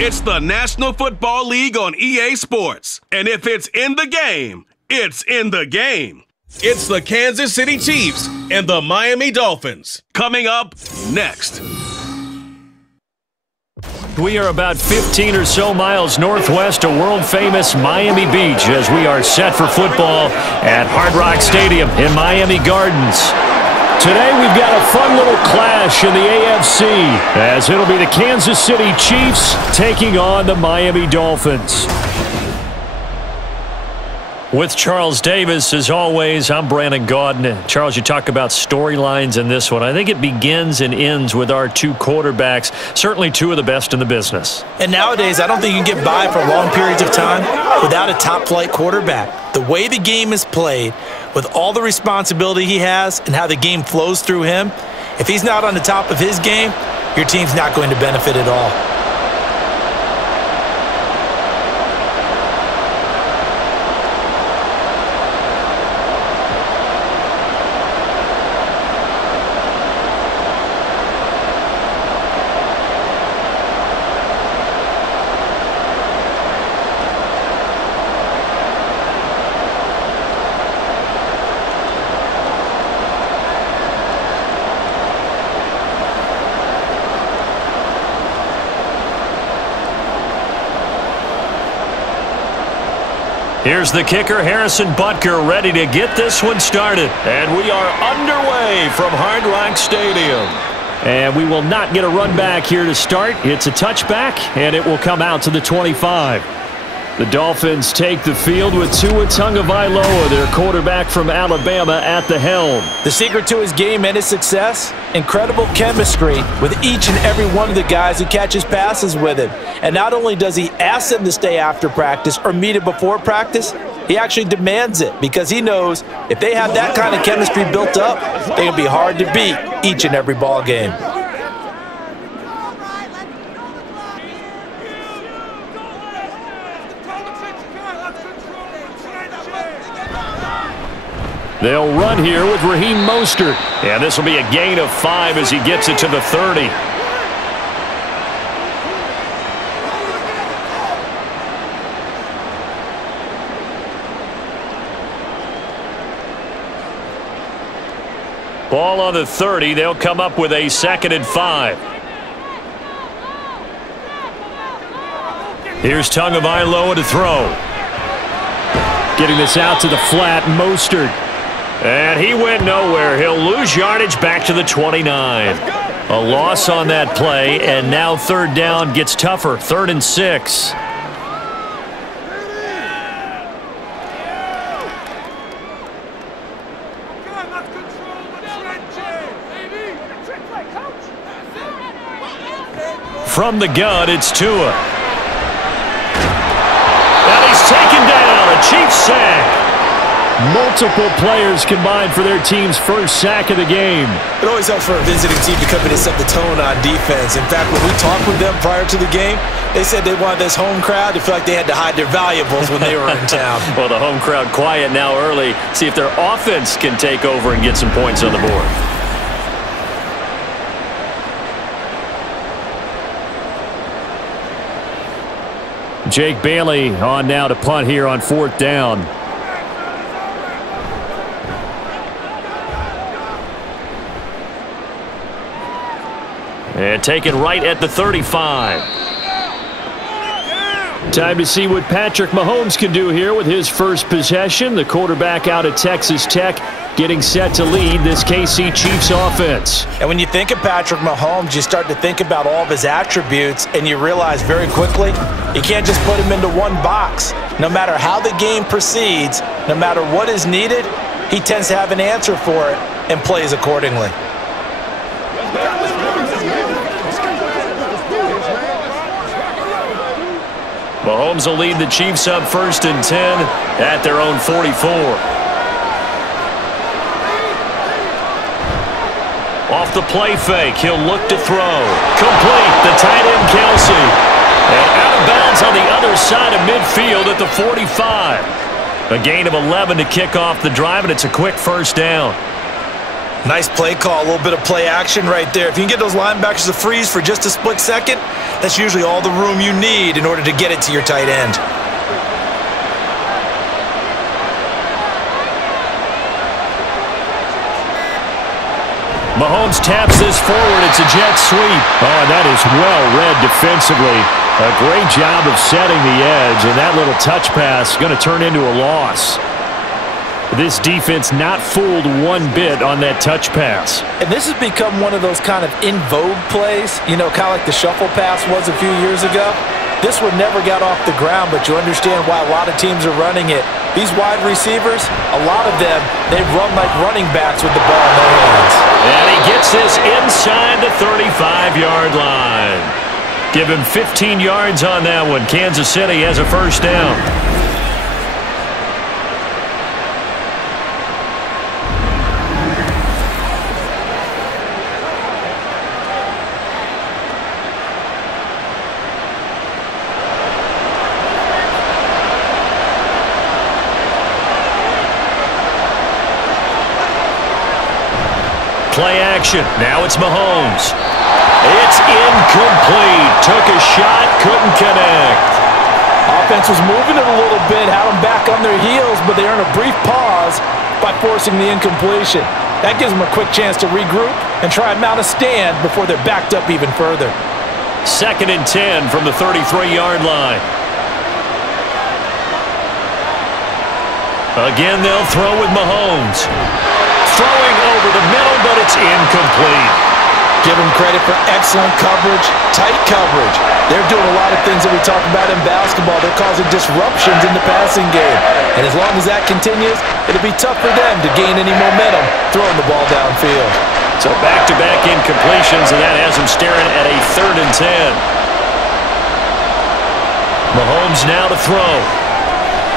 It's the National Football League on EA Sports. And if it's in the game, it's in the game. It's the Kansas City Chiefs and the Miami Dolphins. Coming up next. We are about 15 or so miles northwest of world-famous Miami Beach as we are set for football at Hard Rock Stadium in Miami Gardens. Today we've got a fun little clash in the AFC as it'll be the Kansas City Chiefs taking on the Miami Dolphins. With Charles Davis, as always, I'm Brandon Gaudin. Charles, you talk about storylines in this one. I think it begins and ends with our two quarterbacks, certainly two of the best in the business. And nowadays, I don't think you can get by for long periods of time without a top-flight quarterback. The way the game is played, with all the responsibility he has and how the game flows through him, if he's not on the top of his game, your team's not going to benefit at all. Here's the kicker, Harrison Butker, ready to get this one started. And we are underway from Hard Rock Stadium. And we will not get a run back here to start. It's a touchback, and it will come out to the 25. The Dolphins take the field with Tua Tagovailoa, their quarterback from Alabama, at the helm. The secret to his game and his success, incredible chemistry with each and every one of the guys who catches passes with him. And not only does he ask them to stay after practice or meet it before practice, he actually demands it because he knows if they have that kind of chemistry built up, they're going to be hard to beat each and every ball game. They'll run here with Raheem Mostert. And this will be a gain of 5 as he gets it to the 30. Ball on the 30. They'll come up with a 2nd and 5. Here's Tagovailoa to throw. Getting this out to the flat, Mostert. And he went nowhere. He'll lose yardage back to the 29. A loss on that play, and now 3rd down gets tougher. 3rd and 6. From the gun, it's Tua. And he's taken down. A Chiefs sack. Multiple players combined for their team's first sack of the game. It always helps for a visiting team to come in and set the tone on defense. In fact, when we talked with them prior to the game, they said they wanted this home crowd to feel like they had to hide their valuables when they were in town. Well, the home crowd quiet now early. See if their offense can take over and get some points on the board. Jake Bailey on now to punt here on 4th down. And taken right at the 35. Time to see what Patrick Mahomes can do here with his first possession. The quarterback out of Texas Tech getting set to lead this KC Chiefs offense. And when you think of Patrick Mahomes, you start to think about all of his attributes, and you realize very quickly you can't just put him into one box. No matter how the game proceeds, no matter what is needed, he tends to have an answer for it and plays accordingly. Mahomes will lead the Chiefs up 1st and 10 at their own 44. Off the play fake, he'll look to throw. Complete, the tight end Kelsey. And out of bounds on the other side of midfield at the 45. A gain of 11 to kick off the drive, and it's a quick 1st down. Nice play call, a little bit of play action right there. If you can get those linebackers to freeze for just a split second, that's usually all the room you need in order to get it to your tight end. Mahomes taps this forward. It's a jet sweep. Oh, that is well read defensively. A great job of setting the edge, and that little touch pass is going to turn into a loss. This defense not fooled one bit on that touch pass. And this has become one of those kind of in vogue plays, you know, kind of like the shuffle pass was a few years ago. This one never got off the ground, but you understand why a lot of teams are running it. These wide receivers, a lot of them, they run like running backs with the ball in their hands. And he gets this inside the 35-yard line. Give him 15 yards on that one. Kansas City has a first down. Play action. Now it's Mahomes. It's incomplete. Took a shot, couldn't connect. Offense was moving it a little bit, had them back on their heels, but they earned a brief pause by forcing the incompletion. That gives them a quick chance to regroup and try and mount a stand before they're backed up even further. 2nd and 10 from the 33-yard line. Again, they'll throw with Mahomes. Throwing over the middle, but it's incomplete. Give them credit for excellent coverage, tight coverage. They're doing a lot of things that we talk about in basketball. They're causing disruptions in the passing game. And as long as that continues, it'll be tough for them to gain any momentum throwing the ball downfield. So back-to-back incompletions, and that has them staring at a 3rd and 10. Mahomes now to throw.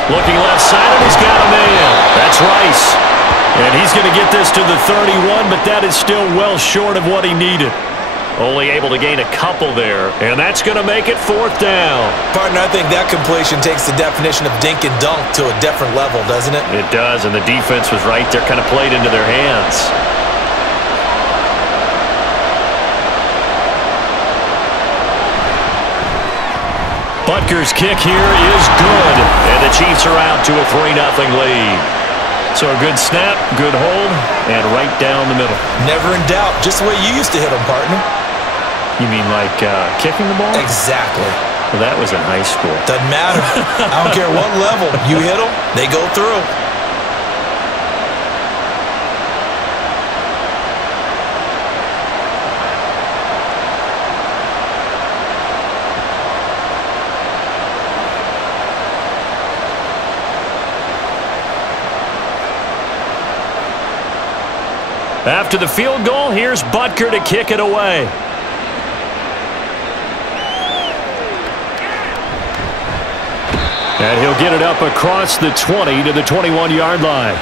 Looking left side, and he's got a man. That's Rice. And he's going to get this to the 31, but that is still well short of what he needed. Only able to gain a couple there, and that's going to make it 4th down. Partner, I think that completion takes the definition of dink and dunk to a different level, doesn't it? It does, and the defense was right there, kind of played into their hands. Butker's kick here is good, and the Chiefs are out to a 3-0 lead. So a good snap, good hold, and right down the middle. Never in doubt. Just the way you used to hit them, partner. You mean like kicking the ball? Exactly. Well, that was in high school. Doesn't matter. I don't care what level. You hit them, they go through. After the field goal, here's Butker to kick it away. And he'll get it up across the 20 to the 21-yard line.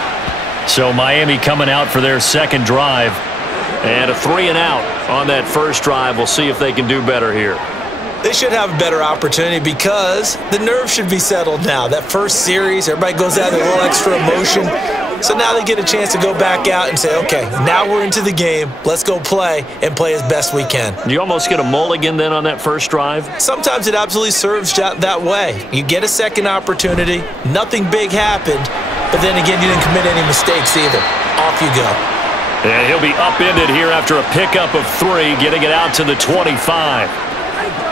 So Miami coming out for their second drive. And a 3-and-out on that first drive. We'll see if they can do better here. They should have a better opportunity because the nerves should be settled now. That first series, everybody goes out with a little extra emotion. So now they get a chance to go back out and say, okay, now we're into the game. Let's go play and play as best we can. You almost get a mulligan then on that first drive? Sometimes it absolutely serves that way. You get a second opportunity. Nothing big happened. But then again, you didn't commit any mistakes either. Off you go. And he'll be upended here after a pickup of 3, getting it out to the 25.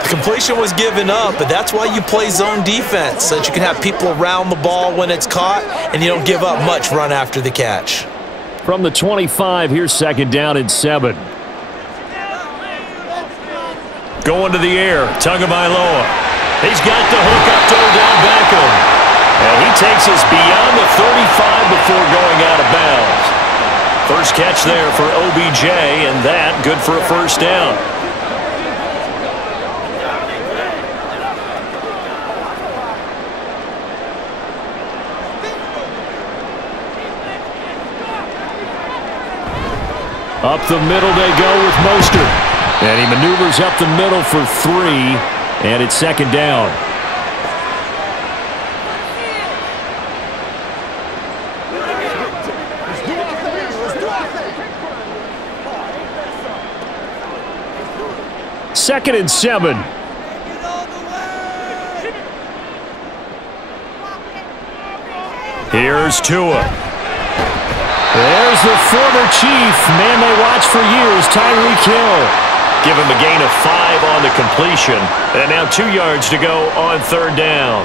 The completion was given up, but that's why you play zone defense, so that you can have people around the ball when it's caught, and you don't give up much run after the catch. From the 25, here's 2nd down and 7. Going to the air, Tagovailoa. He's got the hook up to Odell Beckham. And he takes us beyond the 35 before going out of bounds. First catch there for OBJ, and that good for a first down. Up the middle they go with Mostert. And he maneuvers up the middle for 3, and it's 2nd down. 2nd and 7. Here's Tua. There's the former Chief, man they watched for years, Tyreek Hill. Give him a gain of 5 on the completion, and now 2 yards to go on 3rd down.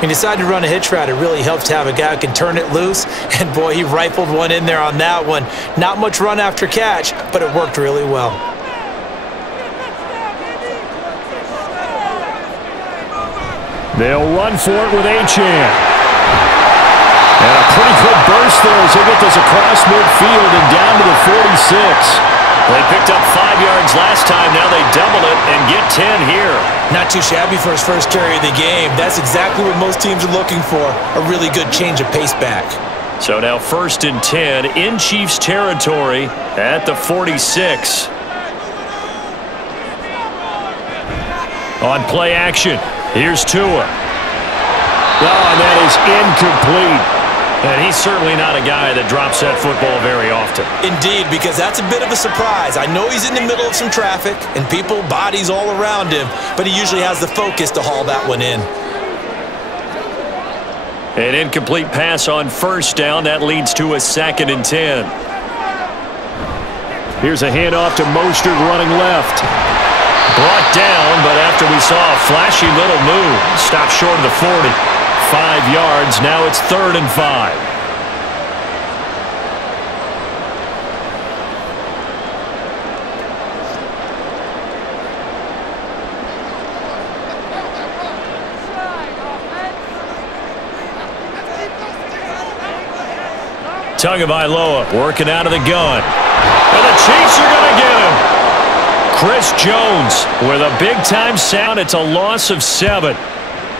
He decided to run a hitch route. It really helps to have a guy who can turn it loose, and boy, he rifled one in there on that one. Not much run after catch, but it worked really well. They'll run for it with Achane. And a pretty good burst there as they get this across midfield and down to the 46. They picked up 5 yards last time. Now they double it and get 10 here. Not too shabby for his first carry of the game. That's exactly what most teams are looking for, a really good change of pace back. So now 1st and 10 in Chiefs territory at the 46. On play action, here's Tua. Oh, and that is incomplete. And he's certainly not a guy that drops that football very often. Indeed, because that's a bit of a surprise. I know he's in the middle of some traffic and people, bodies all around him, but he usually has the focus to haul that one in. An incomplete pass on 1st down. That leads to a 2nd and 10. Here's a handoff to Mostert running left. Brought down, but after we saw a flashy little move, stopped short of the 40. 5 yards. Now it's 3rd and 5. Tagovailoa working out of the gun. And the Chiefs are going to get him. Chris Jones with a big-time sound. It's a loss of 7.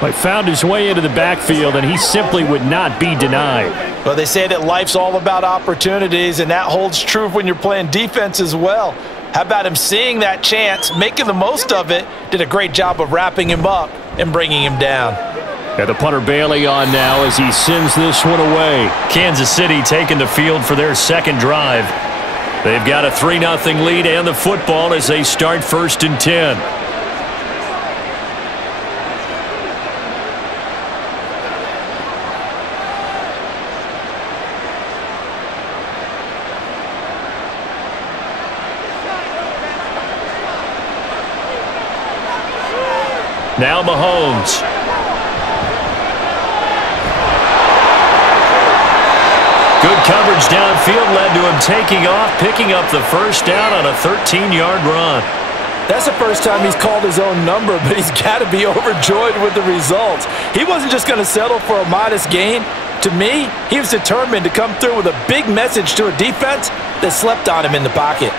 He found his way into the backfield, and he simply would not be denied. Well, they say that life's all about opportunities, and that holds true when you're playing defense as well. How about him seeing that chance, making the most of it, did a great job of wrapping him up and bringing him down. And the punter Bailey on now as he sends this one away. Kansas City taking the field for their 2nd drive. They've got a 3-0 lead and the football as they start 1st and 10. Now Mahomes. Good coverage downfield led to him taking off, picking up the 1st down on a 13-yard run. That's the first time he's called his own number, but he's got to be overjoyed with the results. He wasn't just going to settle for a modest gain. To me, he was determined to come through with a big message to a defense that slept on him in the pocket.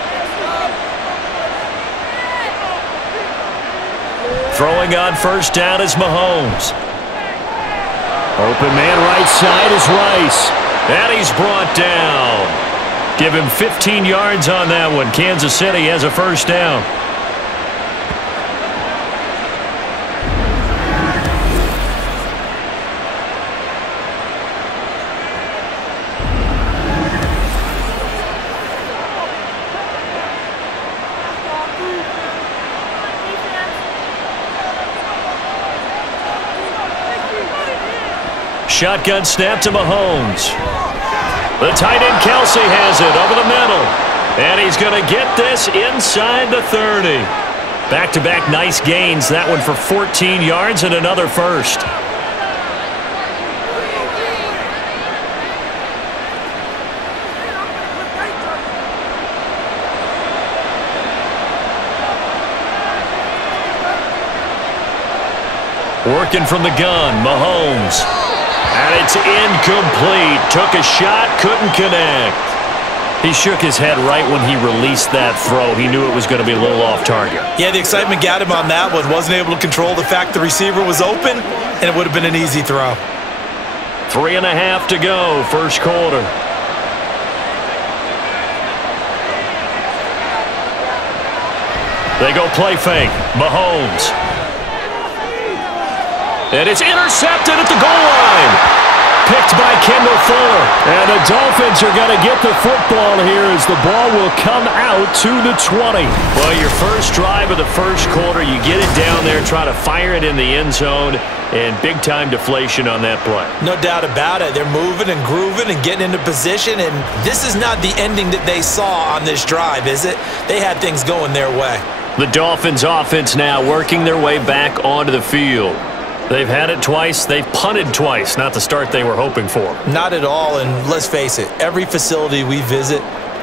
Throwing on 1st down is Mahomes. Open man right side is Rice. And he's brought down. Give him 15 yards on that one. Kansas City has a 1st down. Shotgun snap to Mahomes. The tight end Kelsey has it over the middle. And he's going to get this inside the 30. Back-to-back nice gains. That one for 14 yards and another 1st. Working from the gun, Mahomes. And it's incomplete. Took a shot, couldn't connect. He shook his head right when he released that throw. He knew it was going to be a little off target. Yeah, the excitement got him on that one. Wasn't able to control the fact the receiver was open, and it would have been an easy throw. 3.5 to go, 1st quarter. They go play fake. Mahomes. And it's intercepted at the goal line. picked by Kendall Fuller. And the Dolphins are going to get the football here as the ball will come out to the 20. Well, your first drive of the first quarter, you get it down there, try to fire it in the end zone, and big-time deflation on that play. No doubt about it. They're moving and grooving and getting into position, and this is not the ending that they saw on this drive, is it? They had things going their way. The Dolphins offense now working their way back onto the field. They've had it twice. They've punted twice. Not the start they were hoping for. Not at all, and let's face it, every facility we visit,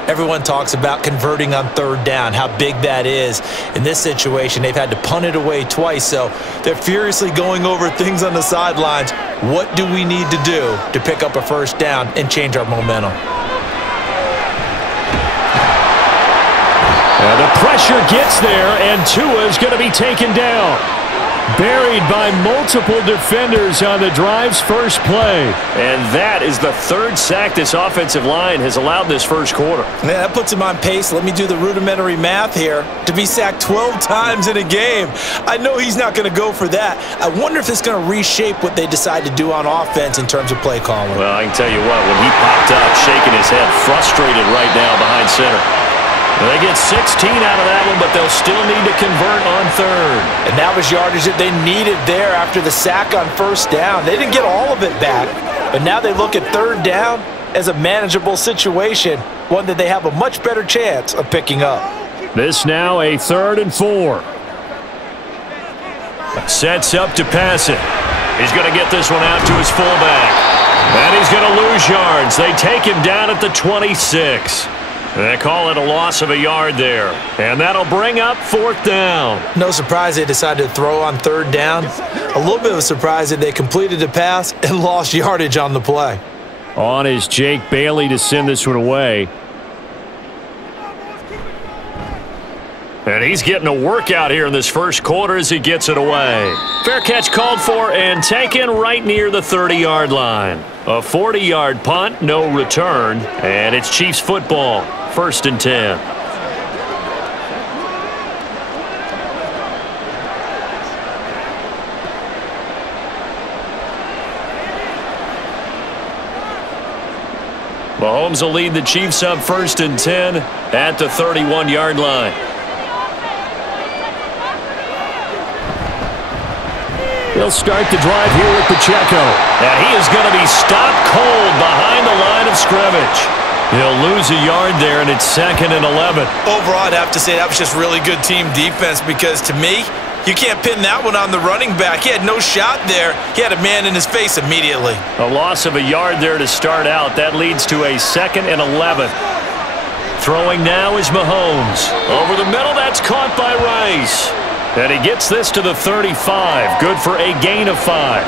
everyone talks about converting on third down, how big that is. In this situation, they've had to punt it away twice, so they're furiously going over things on the sidelines. What do we need to do to pick up a first down and change our momentum? And the pressure gets there, and Tua is going to be taken down. Buried by multiple defenders on the drive's first play. And that is the third sack this offensive line has allowed this first quarter. Man, that puts him on pace. Let me do the rudimentary math here. To be sacked 12 times in a game. I know he's not going to go for that. I wonder if it's going to reshape what they decide to do on offense in terms of play calling. Well, I can tell you what, when he popped up, shaking his head, frustrated right now behind center. They get 16 out of that one, but they'll still need to convert on third. And that was yardage that they needed there after the sack on first down. They didn't get all of it back, but now they look at third down as a manageable situation, one that they have a much better chance of picking up. This now a 3rd and 4. Sets up to pass it. He's going to get this one out to his fullback. And he's going to lose yards. They take him down at the 26. They call it a loss of a yard there. And that'll bring up 4th down. No surprise they decided to throw on third down. A little bit of a surprise that they completed the pass and lost yardage on the play. On is Jake Bailey to send this one away. And he's getting a workout here in this first quarter as he gets it away. Fair catch called for and taken right near the 30-yard line. A 40-yard punt, no return, and it's Chiefs football. 1st and 10. Mahomes will lead the Chiefs up 1st and 10 at the 31-yard line. He'll start the drive here with Pacheco. And he is going to be stopped cold behind the line of scrimmage. He'll lose a yard there, and it's 2nd and 11. Overall, I'd have to say that was just really good team defense because, to me, you can't pin that one on the running back. He had no shot there. He had a man in his face immediately. A loss of a yard there to start out. That leads to a 2nd and 11. Throwing now is Mahomes. Over the middle, that's caught by Rice. And he gets this to the 35. Good for a gain of 5.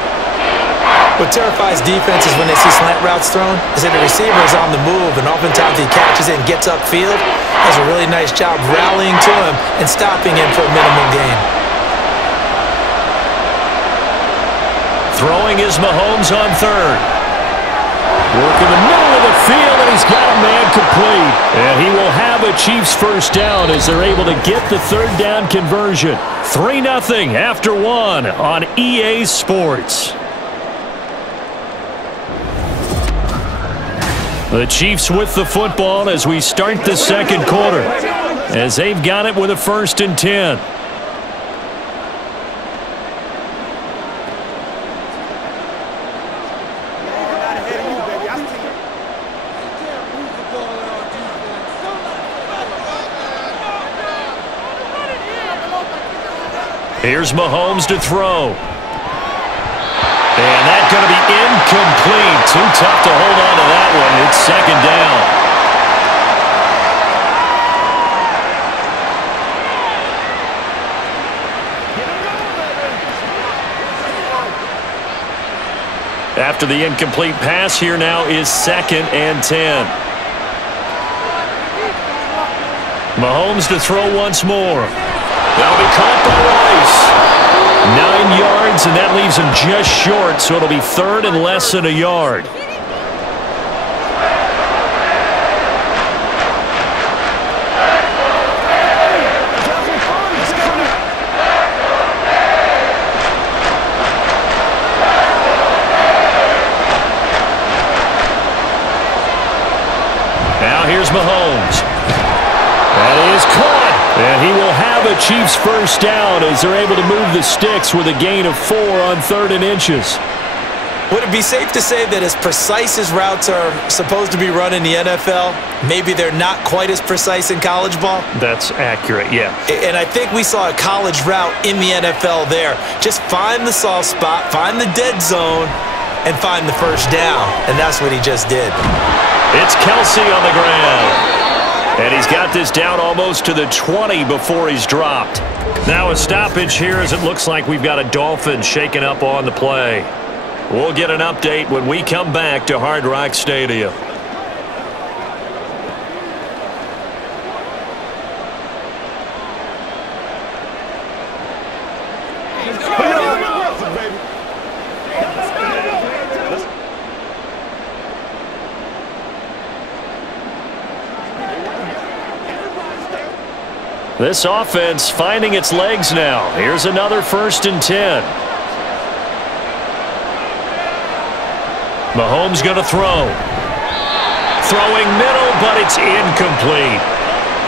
What terrifies defenses when they see slant routes thrown is that the receiver is on the move, and oftentimes he catches it and gets upfield. Does a really nice job rallying to him and stopping him for a minimum gain. Throwing is Mahomes on third. Work in the middle of the field, and he's got a man complete. And he will have a Chiefs first down as they're able to get the third down conversion. 3-0 after 1 on EA Sports. The Chiefs with the football as we start the second quarter, as they've got it with a 1st and 10. Here's Mahomes to throw. And that's going to be incomplete. Too tough to hold on to that one. It's 2nd down. After the incomplete pass, here now is 2nd and 10. Mahomes to throw once more. That'll be caught by Rice. 9 yards, and that leaves him just short, so it'll be 3rd and less than a yard. Now here's Mahomes. That is caught. And he will have a Chiefs first down as they're able to move the sticks with a gain of 4 on 3rd and inches. Would it be safe to say that as precise as routes are supposed to be run in the NFL, maybe they're not quite as precise in college ball? That's accurate, yeah. And I think we saw a college route in the NFL there. Just find the soft spot, find the dead zone, and find the first down. And that's what he just did. It's Kelsey on the ground. And he's got this down almost to the 20 before he's dropped. Now a stoppage here as it looks like we've got a Dolphins shaking up on the play. We'll get an update when we come back to Hard Rock Stadium. This offense finding its legs now. Here's another 1st and 10. Mahomes going to throw. Throwing middle, but it's incomplete.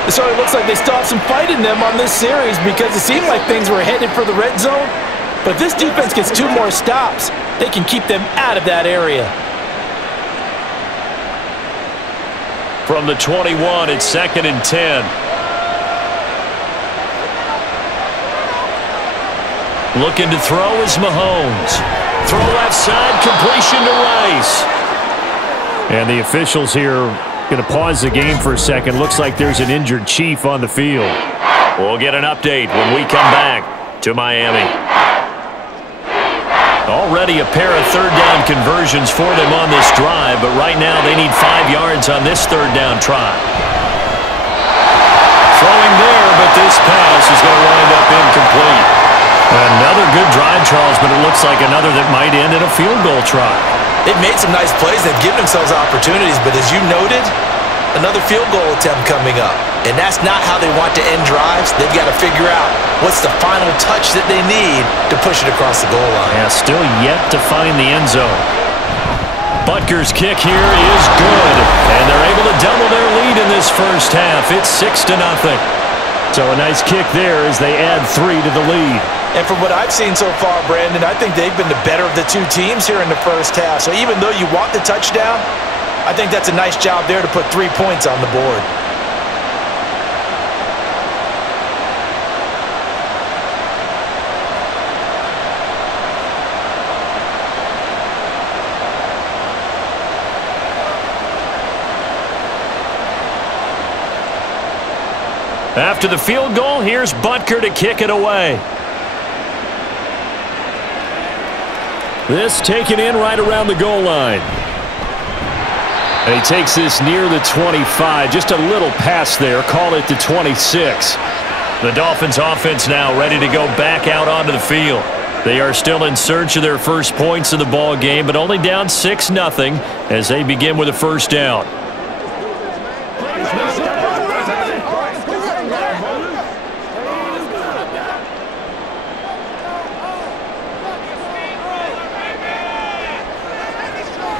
So it looks like they still have some fight in them on this series because it seemed like things were headed for the red zone. But if this defense gets 2 more stops, they can keep them out of that area. From the 21, it's 2nd and 10. Looking to throw is Mahomes. Throw left side, completion to Rice. And the officials here going to pause the game for a second. Looks like there's an injured Chief on the field. We'll get an update when we come back to Miami. Already a pair of 3rd down conversions for them on this drive, but right now they need 5 yards on this 3rd down try. Throwing there, but this pass is going to wind up incomplete. Another good drive, Charles, but it looks like another that might end in a field goal try. They've made some nice plays. They've given themselves opportunities, but as you noted, another field goal attempt coming up. And that's not how they want to end drives. They've got to figure out what's the final touch that they need to push it across the goal line. Yeah, still yet to find the end zone. Butker's kick here is good, and they're able to double their lead in this first half. It's 6-0. So a nice kick there as they add 3 to the lead. And from what I've seen so far, Brandon, I think they've been the better of the 2 teams here in the first half. So even though you want the touchdown, I think that's a nice job there to put 3 points on the board. After the field goal, here's Butker to kick it away. This taken in right around the goal line. And he takes this near the 25. Just a little pass there. Call it the 26. The Dolphins offense now ready to go back out onto the field. They are still in search of their first points in the ball game, but only down 6-0 as they begin with a first down.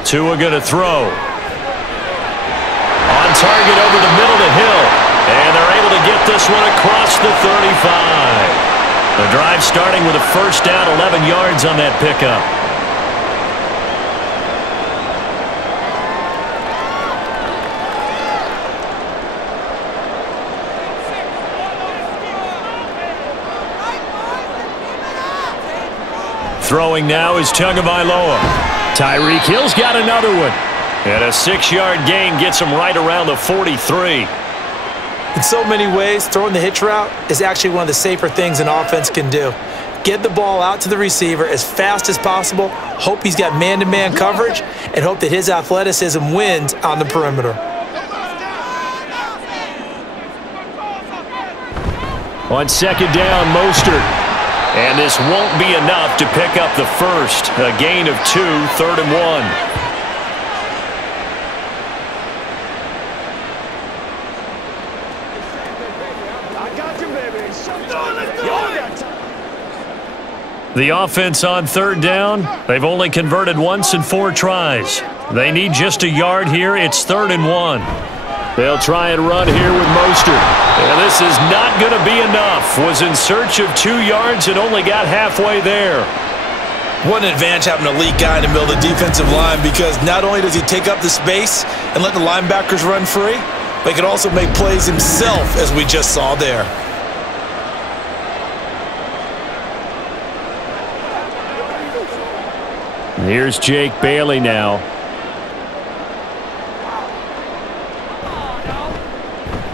Tua going to throw. On target over the middle to Hill. And they're able to get this one across the 35. The drive starting with a first down, 11 yards on that pickup. Throwing now is Tagovailoa. Tyreek Hill's got another one. And a 6-yard gain gets him right around the 43. In so many ways, throwing the hitch route is actually one of the safer things an offense can do. Get the ball out to the receiver as fast as possible, hope he's got man-to-man coverage, and hope that his athleticism wins on the perimeter. On second down, Mostert. And this won't be enough to pick up the first. A gain of 2, 3rd and 1. The offense on 3rd down, they've only converted once in 4 tries. They need just a yard here. It's 3rd and 1. They'll try and run here with Mostert. And this is not going to be enough. Was in search of 2 yards and only got halfway there. What an advantage having a elite guy in the middle of the defensive line, because not only does he take up the space and let the linebackers run free, but he can also make plays himself, as we just saw there. Here's Jake Bailey now.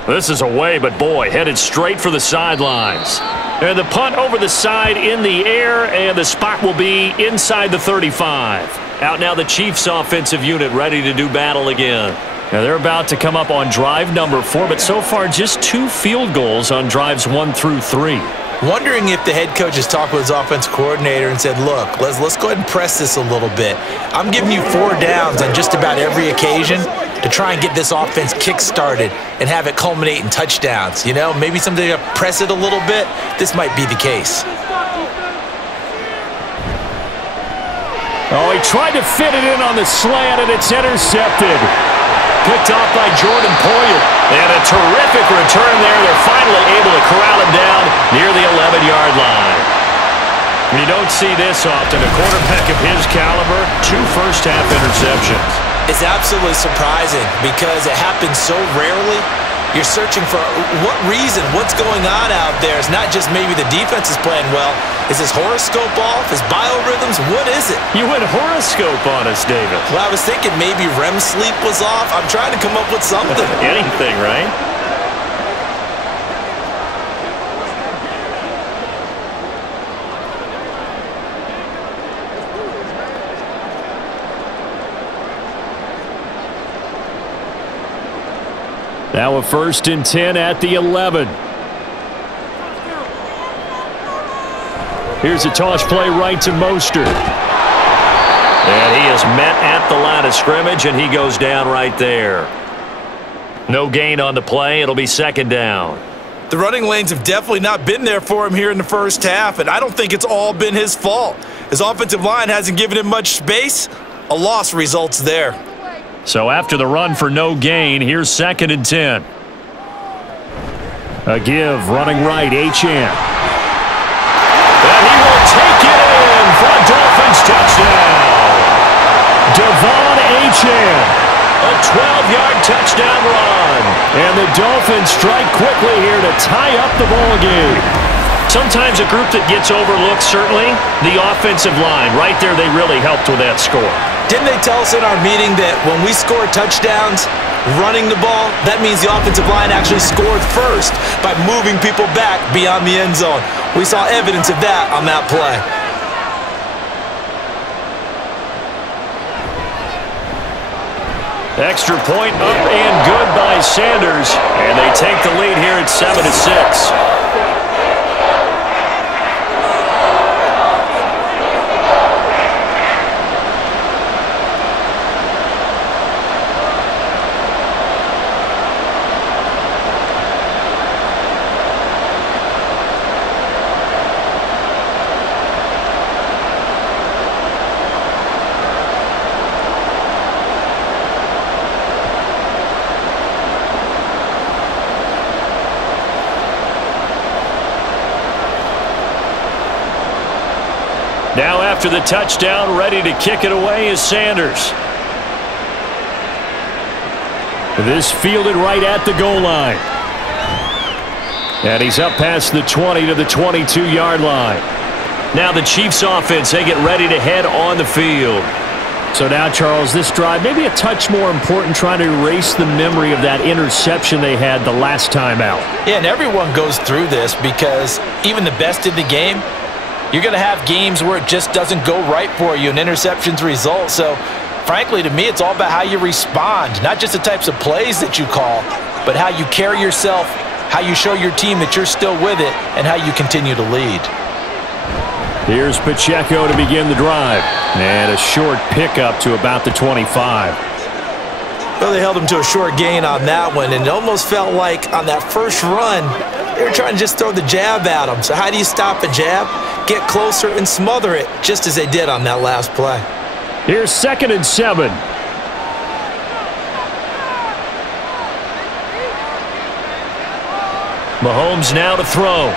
This is away, but boy, headed straight for the sidelines. And the punt over the side in the air, and the spot will be inside the 35. Out now the Chiefs offensive unit ready to do battle again. Now they're about to come up on drive number 4, but so far just 2 field goals on drives 1 through 3. Wondering if the head coach has talked with his offense coordinator and said, look, let's go ahead and press this a little bit. I'm giving you 4 downs on just about every occasion to try and get this offense kick-started and have it culminate in touchdowns. You know, maybe someday to press it a little bit. This might be the case. Oh, he tried to fit it in on the slant, and it's intercepted. Picked off by Jordan Poyer. And a terrific return there. They're finally able to corral him down near the 11-yard line. You don't see this often. A quarterback of his caliber, 2 first-half interceptions. It's absolutely surprising because it happens so rarely. You're searching for what reason, what's going on out there. It's not just maybe the defense is playing well. Is his horoscope off? His biorhythms? What is it? You went horoscope on us, David. Well, I was thinking maybe REM sleep was off. I'm trying to come up with something. Anything, right? Now a 1st and 10 at the 11. Here's a toss play right to Mostert. And he is met at the line of scrimmage, and he goes down right there. No gain on the play. It'll be 2nd down. The running lanes have definitely not been there for him here in the first half, and I don't think it's all been his fault. His offensive line hasn't given him much space. A loss results there. So after the run for no gain, here's 2nd and 10. A give, running right, Achane. And he will take it in for a Dolphins touchdown. Devon Achane, a 12-yard touchdown run. And the Dolphins strike quickly here to tie up the ball game. Sometimes a group that gets overlooked, certainly, the offensive line. Right there, they really helped with that score. Didn't they tell us in our meeting that when we score touchdowns running the ball, that means the offensive line actually scored first by moving people back beyond the end zone? We saw evidence of that on that play. Extra point up and good by Sanders. And they take the lead here at 7-6. Now after the touchdown, ready to kick it away is Sanders. This fielded right at the goal line. And he's up past the 20 to the 22-yard line. Now the Chiefs offense, they get ready to head on the field. So now, Charles, this drive maybe a touch more important, trying to erase the memory of that interception they had the last time out. Yeah, and everyone goes through this because even the best in the game, you're going to have games where it just doesn't go right for you and interceptions result. So, frankly, to me, it's all about how you respond, not just the types of plays that you call, but how you carry yourself, how you show your team that you're still with it, and how you continue to lead. Here's Pacheco to begin the drive. And a short pickup to about the 25. Well, they held him to a short gain on that one, and it almost felt like on that first run, they were trying to just throw the jab at him. So how do you stop a jab? Get closer and smother it, just as they did on that last play. Here's 2nd and 7. Mahomes now to throw.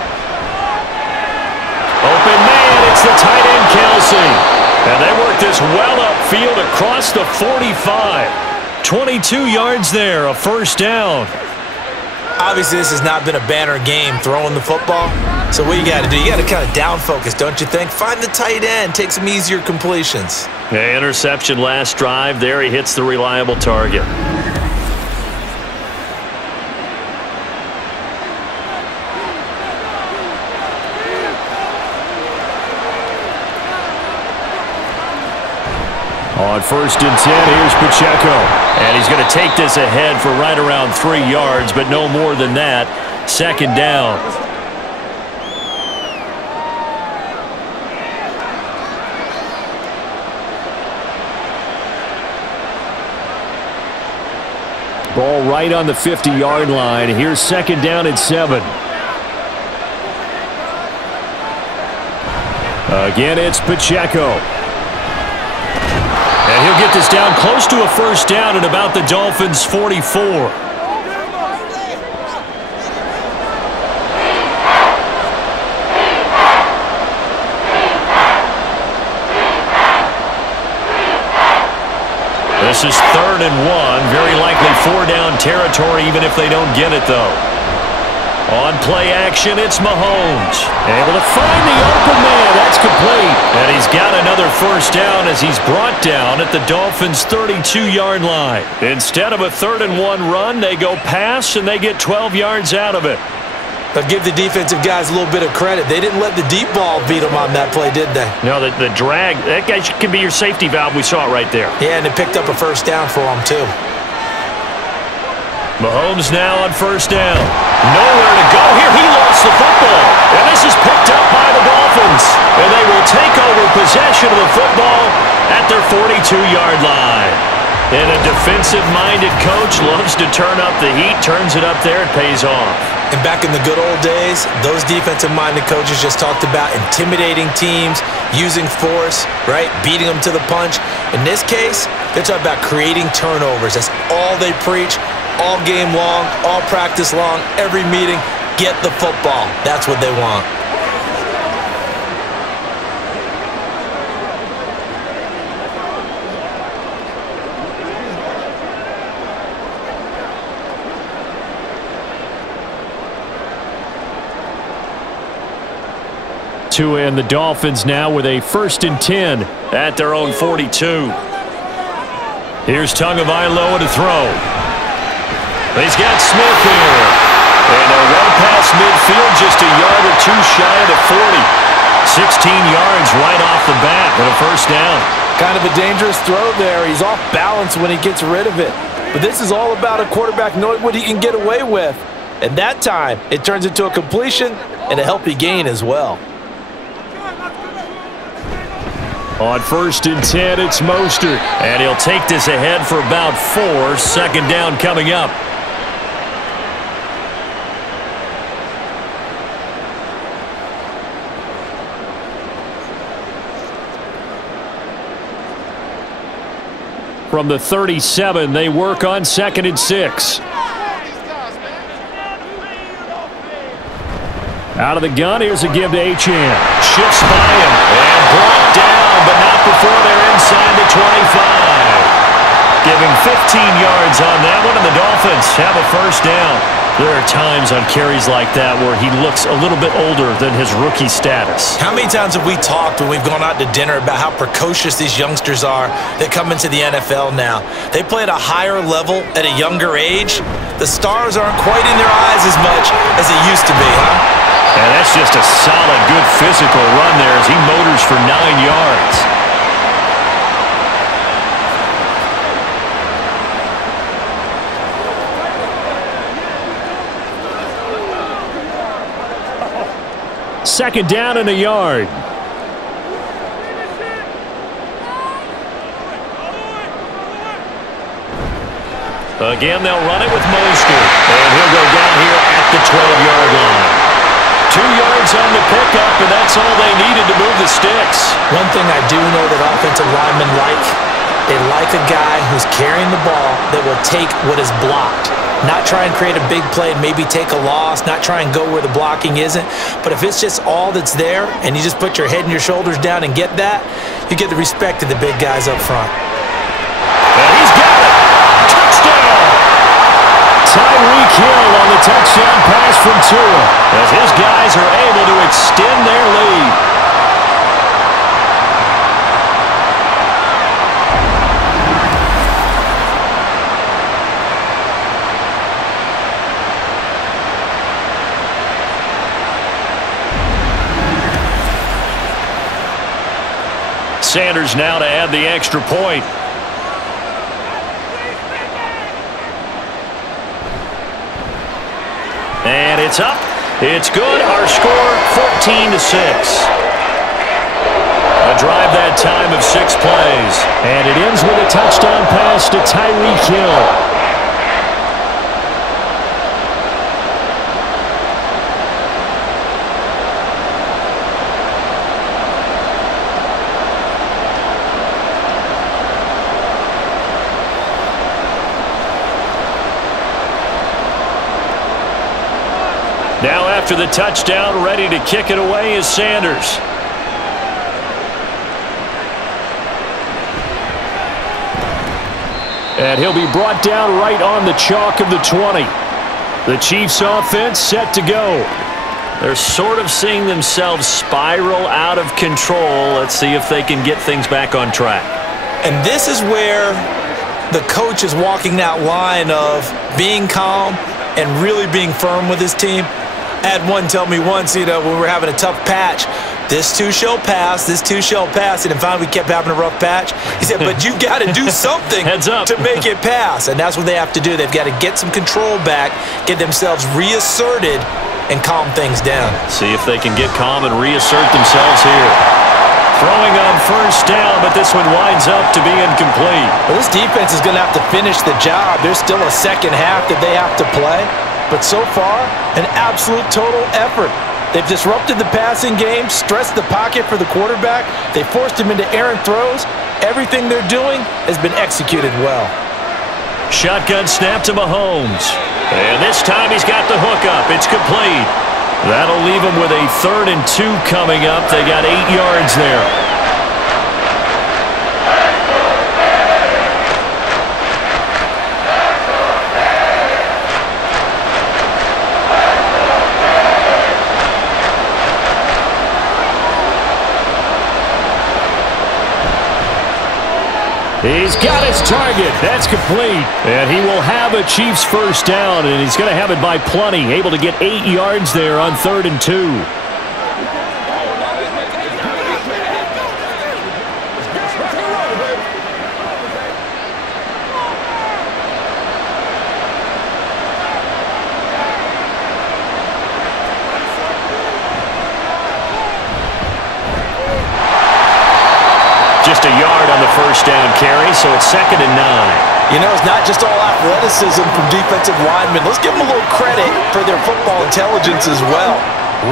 Open man, it's the tight end Kelsey. And they work this well upfield across the 45. 22 yards there, a first down. Obviously, this has not been a banner game throwing the football. So what you got to do, you got to kind of down focus, don't you think? Find the tight end, take some easier completions. The interception last drive. There he hits the reliable target. On 1st and 10, here's Pacheco. And he's going to take this ahead for right around 3 yards, but no more than that. 2nd down. Ball right on the 50-yard line. Here's 2nd down and 7. Again, it's Pacheco. And he'll get this down close to a first down at about the Dolphins' 44. This is 3rd and 1. Very likely 4-down territory, even if they don't get it, though. On play action, it's Mahomes. Able to find the open man. That's complete. And he's got another first down as he's brought down at the Dolphins' 32-yard line. Instead of a 3rd and 1 run, they go pass, and they get 12 yards out of it. But give the defensive guys a little bit of credit. They didn't let the deep ball beat them on that play, did they? No, the drag, that guy can be your safety valve. We saw it right there. Yeah, and it picked up a first down for them, too. Mahomes now on 1st down. Nowhere to go here. He lost the football. And this is picked up by the Dolphins. And they will take over possession of the football at their 42-yard line. And a defensive-minded coach loves to turn up the heat, turns it up there, it pays off. And back in the good old days, those defensive-minded coaches just talked about intimidating teams, using force, right, beating them to the punch. In this case, they're talking about creating turnovers. That's all they preach. All game long, all practice long, every meeting, get the football. That's what they want. And the Dolphins now with a 1st and 10 at their own 42. Here's Tagovailoa to throw. He's got Smith here. And a run past midfield, just a yard or two shy of the 40. 16 yards right off the bat and a first down. Kind of a dangerous throw there. He's off balance when he gets rid of it. But this is all about a quarterback knowing what he can get away with. And that time, it turns into a completion and a healthy gain as well. On 1st and 10, it's Mostert. And he'll take this ahead for about 4. 2nd down coming up. From the 37, they work on 2nd and 6. Out of the gun, here's a give to Achane. Shifts by him and brought down, but not before they're inside the 25. Giving 15 yards on that one, and the Dolphins have a first down. There are times on carries like that where he looks a little bit older than his rookie status. How many times have we talked when we've gone out to dinner about how precocious these youngsters are that come into the NFL now? They play at a higher level at a younger age. The stars aren't quite in their eyes as much as it used to be, huh? And that's just a solid, good physical run there as he motors for 9 yards. Second down and a yard. Again, they'll run it with Mostert. And he'll go down here at the 12-yard line. 2 yards on the pickup, and that's all they needed to move the sticks. One thing I do know that offensive linemen like, they like a guy who's carrying the ball that will take what is blocked. not try and create a big play and maybe take a loss, not try and go where the blocking isn't. But if it's just all that's there and you just put your head and your shoulders down and get that, you get the respect of the big guys up front. And he's got it. Touchdown. Tyreek Hill on the touchdown pass from Tua as his guys are able to extend their lead. Sanders now to add the extra point. And it's up. It's good. Our score, 14-6. A drive that time of 6 plays. And it ends with a touchdown pass to Tyreek Hill. Now after the touchdown, ready to kick it away is Sanders. And he'll be brought down right on the chalk of the 20. The Chiefs offense set to go. They're sort of seeing themselves spiral out of control. Let's see if they can get things back on track. And this is where the coach is walking that line of being calm and really being firm with his team. I had one tell me once, when we were having a tough patch, this too shall pass, this too shall pass. And finally we kept having a rough patch. He said, but you've got to do something Heads up. to make it pass. And that's what they have to do. They've got to get some control back, get themselves reasserted, and calm things down. See if they can get calm and reassert themselves here. Throwing on first down, but this one winds up to be incomplete. Well, this defense is going to have to finish the job. There's still a second half that they have to play. But so far, an absolute total effort. They've disrupted the passing game, stressed the pocket for the quarterback. They forced him into errant throws. Everything they're doing has been executed well. Shotgun snap to Mahomes. And this time he's got the hook up. It's complete. That'll leave him with a 3rd and 2 coming up. They got 8 yards there. He's got his target. That's complete. And he will have a Chiefs first down, and he's going to have it by plenty. Able to get 8 yards there on 3rd and 2. Just a yard on the first down carry, so it's 2nd and 9. You know, it's not just all athleticism from defensive linemen. Let's give them a little credit for their football intelligence as well.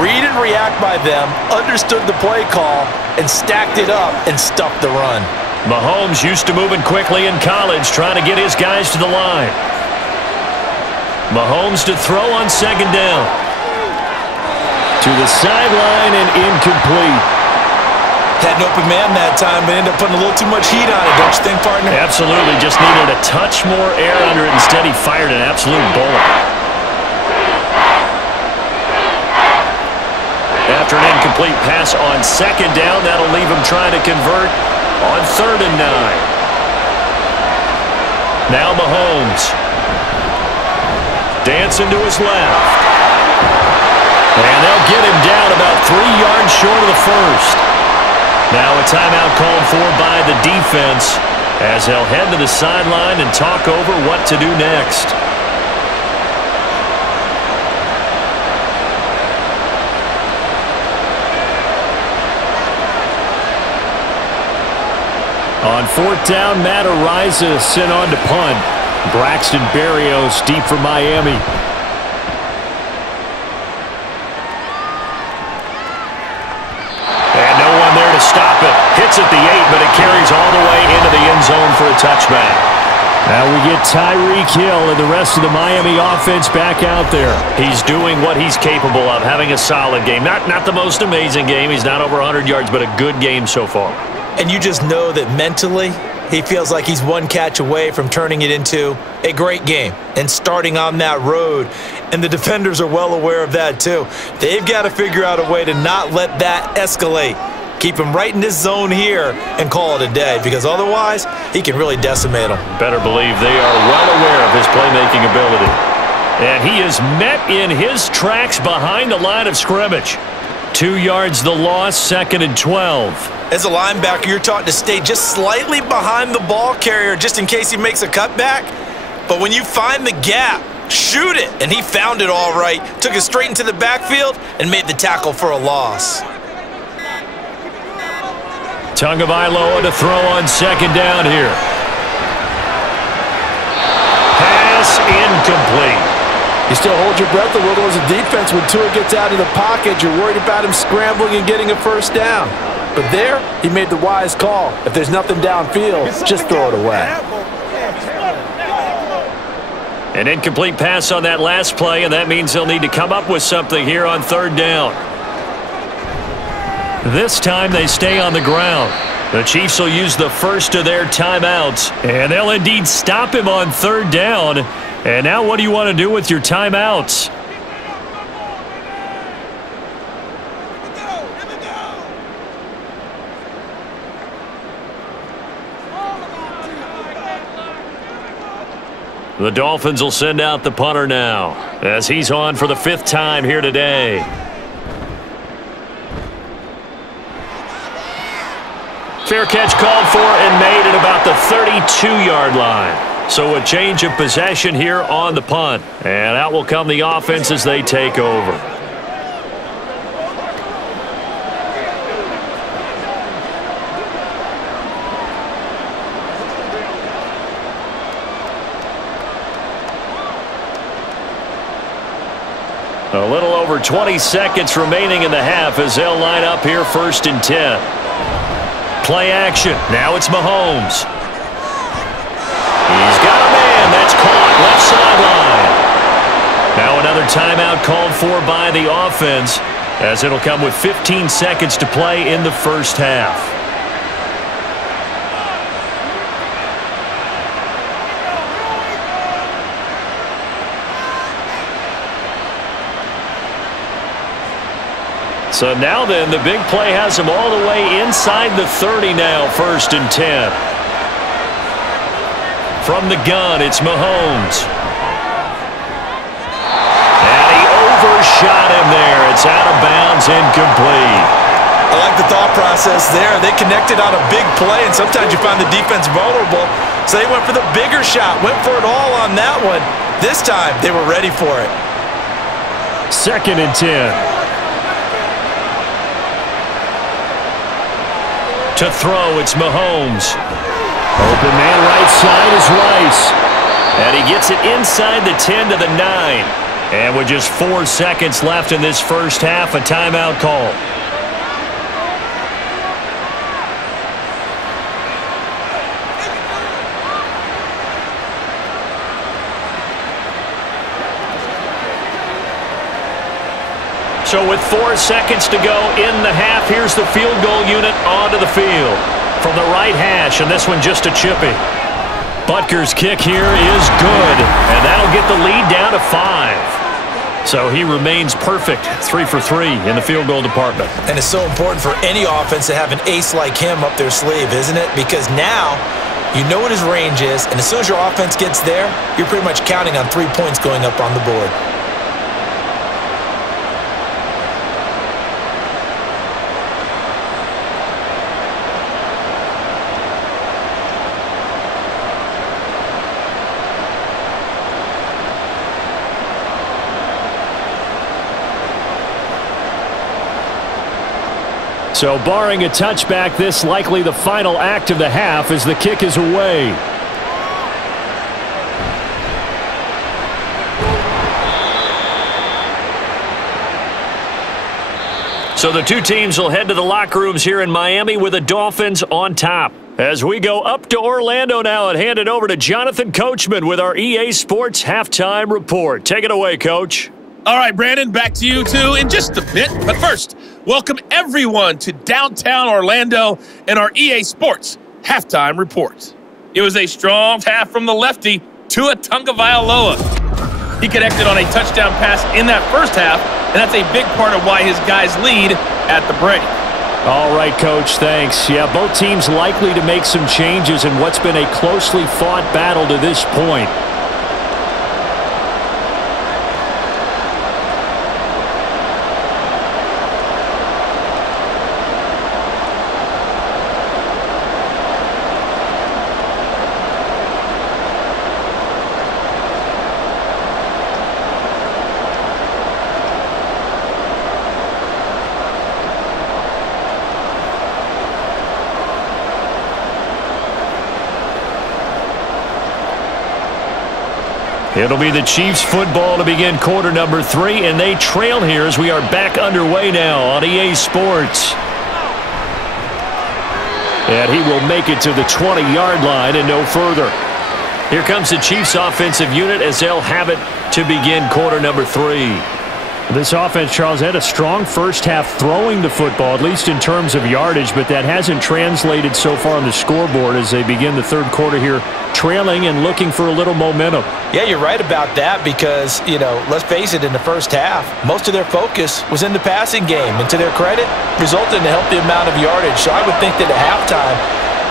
Read and react by them, understood the play call, and stacked it up and stuffed the run. Mahomes used to moving quickly in college, trying to get his guys to the line. Mahomes to throw on 2nd down. To the sideline and incomplete. Had an open man that time, but ended up putting a little too much heat on it, don't you think, partner? Absolutely. Just needed a touch more air under it. Instead, he fired an absolute bullet. After an incomplete pass on 2nd down, that'll leave him trying to convert on 3rd and 9. Now Mahomes. Dancing to his left. And they'll get him down about 3 yards short of the first. Now a timeout called for by the defense as they'll head to the sideline and talk over what to do next. On 4th down, Matt Araiza sent on to punt. Braxton Berrios deep for Miami. To stop it. Hits at the 8, but it carries all the way into the end zone for a touchback. Now we get Tyreek Hill and the rest of the Miami offense back out there. He's doing what he's capable of, having a solid game. Not the most amazing game. He's not over 100 yards, but a good game so far. And you just know that mentally, he feels like he's one catch away from turning it into a great game and starting on that road. And the defenders are well aware of that too. They've got to figure out a way to not let that escalate. Keep him right in this zone here and call it a day, because otherwise he can really decimate them. Better believe they are well aware of his playmaking ability. And he is met in his tracks behind the line of scrimmage. 2 yards the loss, 2nd and 12. As a linebacker, you're taught to stay just slightly behind the ball carrier just in case he makes a cutback. But when you find the gap, shoot it. And he found it all right, took it straight into the backfield, and made the tackle for a loss. Tagovailoa to throw on 2nd down here. Pass incomplete. You still hold your breath a little as a defense when Tua gets out of the pocket. You're worried about him scrambling and getting a first down. But there, he made the wise call. If there's nothing downfield, just throw it away. An incomplete pass on that last play, and that means they'll need to come up with something here on 3rd down. This time they stay on the ground. The Chiefs will use the first of their timeouts, and they'll indeed stop him on 3rd down. And now what do you want to do with your timeouts? The Dolphins will send out the punter now, as he's on for the 5th time here today. Fair catch called for and made at about the 32-yard line. So a change of possession here on the punt. And out will come the offense as they take over. A little over 20 seconds remaining in the half as they'll line up here 1st and 10. Play action. Now it's Mahomes. He's got a man. That's caught. Left sideline. Now another timeout called for by the offense, as it'll come with 15 seconds to play in the 1st half. So now then, the big play has him all the way inside the 30 now, 1st and 10. From the gun, it's Mahomes. And he overshot him there. It's out of bounds, incomplete. I like the thought process there. They connected on a big play, and sometimes you find the defense vulnerable. So they went for the bigger shot, went for it all on that one. This time, they were ready for it. 2nd and 10. To throw, it's Mahomes. Open man right side is Rice. And he gets it inside the 10 to the 9. And with just 4 seconds left in this 1st half, a timeout call. So with 4 seconds to go in the half, here's the field goal unit onto the field from the right hash, and this one just a chippy. Butker's kick here is good, and that'll get the lead down to 5. So he remains perfect, 3 for 3 in the field goal department. And it's so important for any offense to have an ace like him up their sleeve, isn't it? Because now you know what his range is, and as soon as your offense gets there, you're pretty much counting on 3 points going up on the board. So barring a touchback, this likely the final act of the half as the kick is away. So the two teams will head to the locker rooms here in Miami with the Dolphins on top. As we go up to Orlando now and hand it over to Jonathan Coachman with our EA Sports Halftime Report. Take it away, Coach. All right, Brandon, back to you two in just a bit. But first, welcome everyone to downtown Orlando and our EA Sports Halftime Report. It was a strong half from the lefty, Tua Tagovailoa. He connected on a touchdown pass in that first half, and that's a big part of why his guys lead at the break. All right, Coach, thanks. Yeah, both teams likely to make some changes in what's been a closely fought battle to this point. It'll be the Chiefs football to begin quarter number 3, and they trail here as we are back underway now on EA Sports. And he will make it to the 20-yard line and no further. Here comes the Chiefs offensive unit as they'll have it to begin quarter number 3. This offense, Charles, had a strong first half throwing the football, at least in terms of yardage, but that hasn't translated so far on the scoreboard as they begin the third quarter here, trailing and looking for a little momentum. Yeah, you're right about that because, let's face it, in the first half, most of their focus was in the passing game. And to their credit, resulted in a healthy amount of yardage. So I would think that at halftime,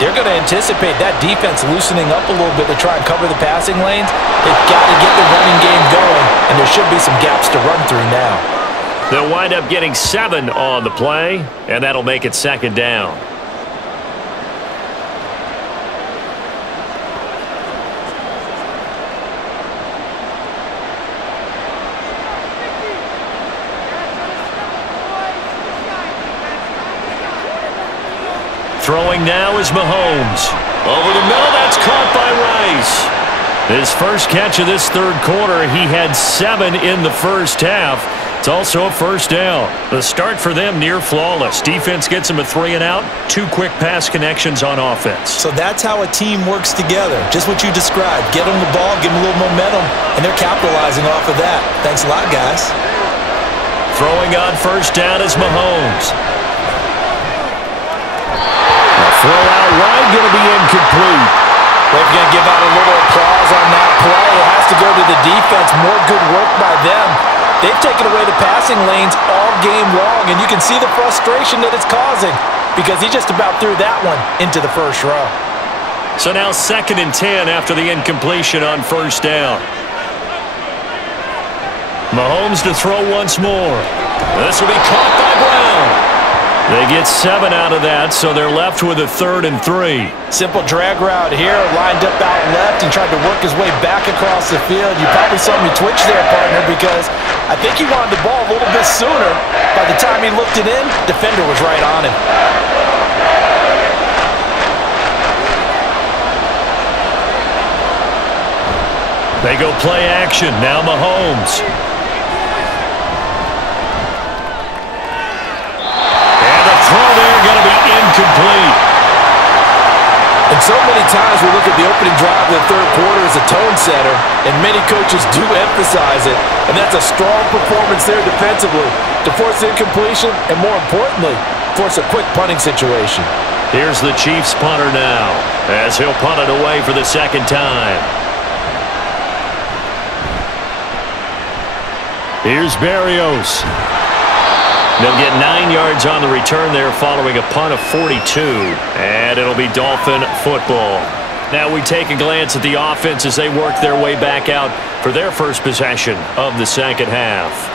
they're going to anticipate that defense loosening up a little bit to try and cover the passing lanes. They've got to get the running game going, and there should be some gaps to run through now. They'll wind up getting 7 on the play, and that'll make it second down. Throwing now is Mahomes. Over the middle, that's caught by Rice. His first catch of this third quarter, he had 7 in the first half. It's also a first down. The start for them near flawless. Defense gets them a 3 and out. 2 quick pass connections on offense. So that's how a team works together. Just what you described. Get them the ball, give them a little momentum, and they're capitalizing off of that. Thanks a lot, guys. Throwing on first down is Mahomes. Throw out wide, going to be incomplete. Well, if you're going to give out a little applause on that play, it has to go to the defense. More good work by them. They've taken away the passing lanes all game long, and you can see the frustration that it's causing because he just about threw that one into the first row. So now 2nd and 10 after the incompletion on first down. Mahomes to throw once more. This will be caught by Brown. They get 7 out of that, so they're left with a 3rd and 3. Simple drag route here, lined up out left and tried to work his way back across the field. You probably saw me twitch there, partner, because I think he wanted the ball a little bit sooner. By the time he looked it in, defender was right on him. They go play action. Now Mahomes. Throw there going to be incomplete. And so many times we look at the opening drive of the third quarter as a tone setter, and many coaches do emphasize it, and that's a strong performance there defensively to force incompletion and, more importantly, force a quick punting situation. Here's the Chiefs punter now as he'll punt it away for the second time. Here's Berrios. They'll get 9 yards on the return there following a punt of 42. And it'll be Dolphin football. Now we take a glance at the offense as they work their way back out for their first possession of the second half.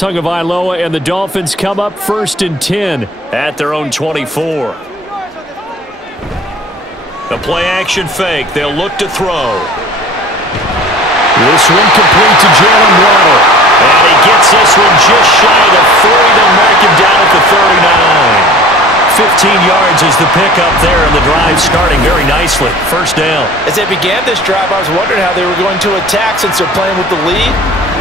Tagovailoa and the Dolphins come up 1st and 10 at their own 24. The play action fake. They'll look to throw. This one complete to Jalen Waddle. And he gets this one just shy of the 40. They'll mark him down at the 39. yards is the pickup there, and the drive starting very nicely. First down. As they began this drive, I was wondering how they were going to attack since they're playing with the lead.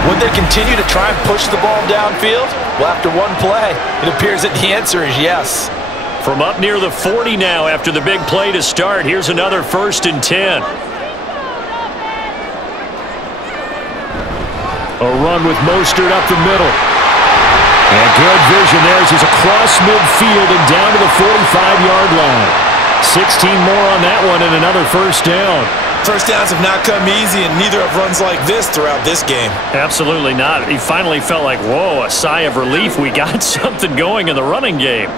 Would they continue to try and push the ball downfield? Well, after one play, it appears that the answer is yes. From up near the 40 now after the big play to start, here's another 1st and 10. A run with Mostert up the middle. And good vision there as he's across midfield and down to the 45-yard line. 16 more on that one and another first down. First downs have not come easy, and neither have runs like this throughout this game. Absolutely not. He finally felt like, whoa, a sigh of relief. We got something going in the running game.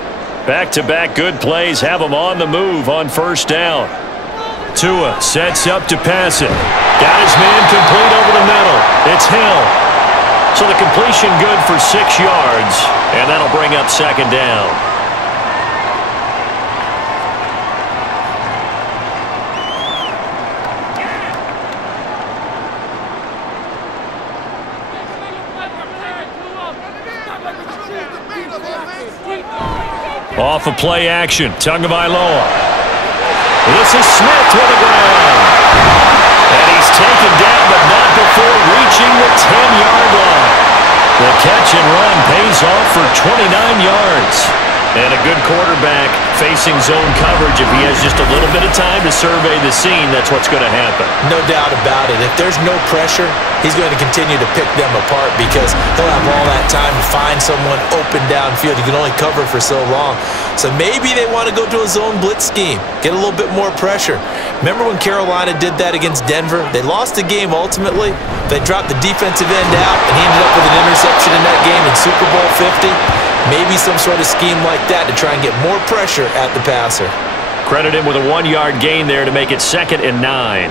Back-to-back good plays have him on the move on first down. Tua sets up to pass it. Got his man complete over the middle. It's Hill. So the completion good for 6 yards, and that'll bring up second down. Off of play action, Tagovailoa. This is Smith to the ground. And he's taken down, but not before reaching the 10-yard line. The catch and run pays off for 29 yards. And a good quarterback facing zone coverage. If he has just a little bit of time to survey the scene, that's what's going to happen. No doubt about it. If there's no pressure, he's going to continue to pick them apart because he'll have all that time to find someone open downfield. He can only cover for so long. So maybe they want to go to a zone blitz scheme, get a little bit more pressure. Remember when Carolina did that against Denver? They lost the game ultimately. They dropped the defensive end out, and he ended up with an interception in that game in Super Bowl 50. Maybe some sort of scheme like that to try and get more pressure at the passer. Credit him with a 1-yard gain there to make it 2nd and 9.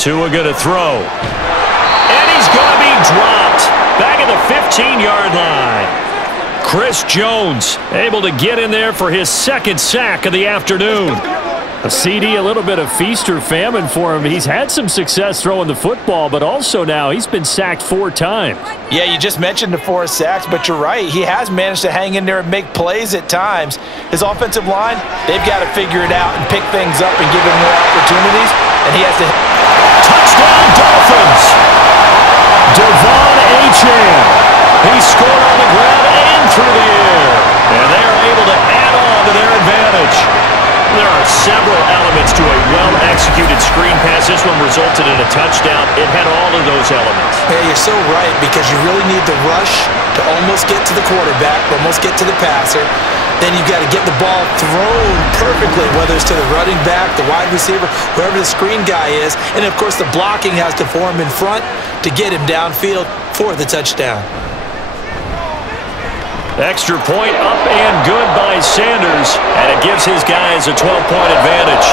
Tua going to throw. And he's going to be dropped. Back at the 15-yard line. Chris Jones able to get in there for his 2nd sack of the afternoon. A CD, a little bit of feast or famine for him. He's had some success throwing the football, but also now he's been sacked 4 times. Yeah, you just mentioned the 4 sacks, but you're right. He has managed to hang in there and make plays at times. His offensive line, they've got to figure it out and pick things up and give him more opportunities, and he has to... Touchdown, Dolphins! Devon Achane. He scored on the ground and through the air. And they are able to add on to their advantage. There are several elements to a well-executed screen pass. This one resulted in a touchdown. It had all of those elements. Yeah, you're so right, because you really need the rush to almost get to the quarterback, almost get to the passer. Then you've got to get the ball thrown perfectly, whether it's to the running back, the wide receiver, whoever the screen guy is. And, of course, the blocking has to form in front to get him downfield for the touchdown. Extra point up and good by Sanders, and it gives his guys a 12-point advantage.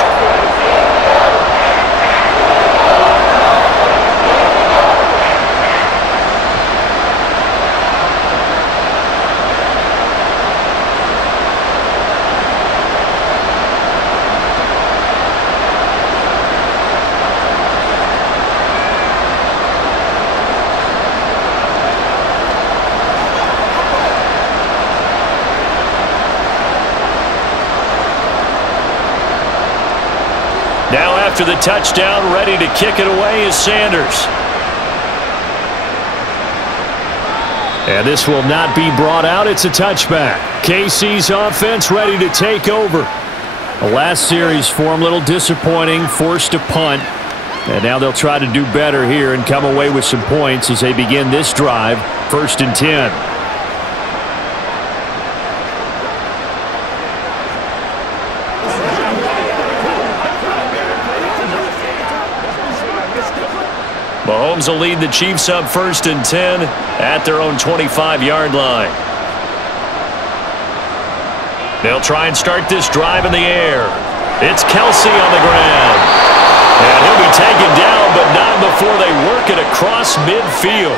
Now after the touchdown, ready to kick it away is Sanders. And this will not be brought out. It's a touchback. KC's offense ready to take over. The last series for him, a little disappointing, forced to punt. And now they'll try to do better here and come away with some points as they begin this drive, 1st and 10. Mahomes will lead the Chiefs up 1st and 10 at their own 25-yard line. They'll try and start this drive in the air. It's Kelsey on the ground. And he'll be taken down, but not before they work it across midfield.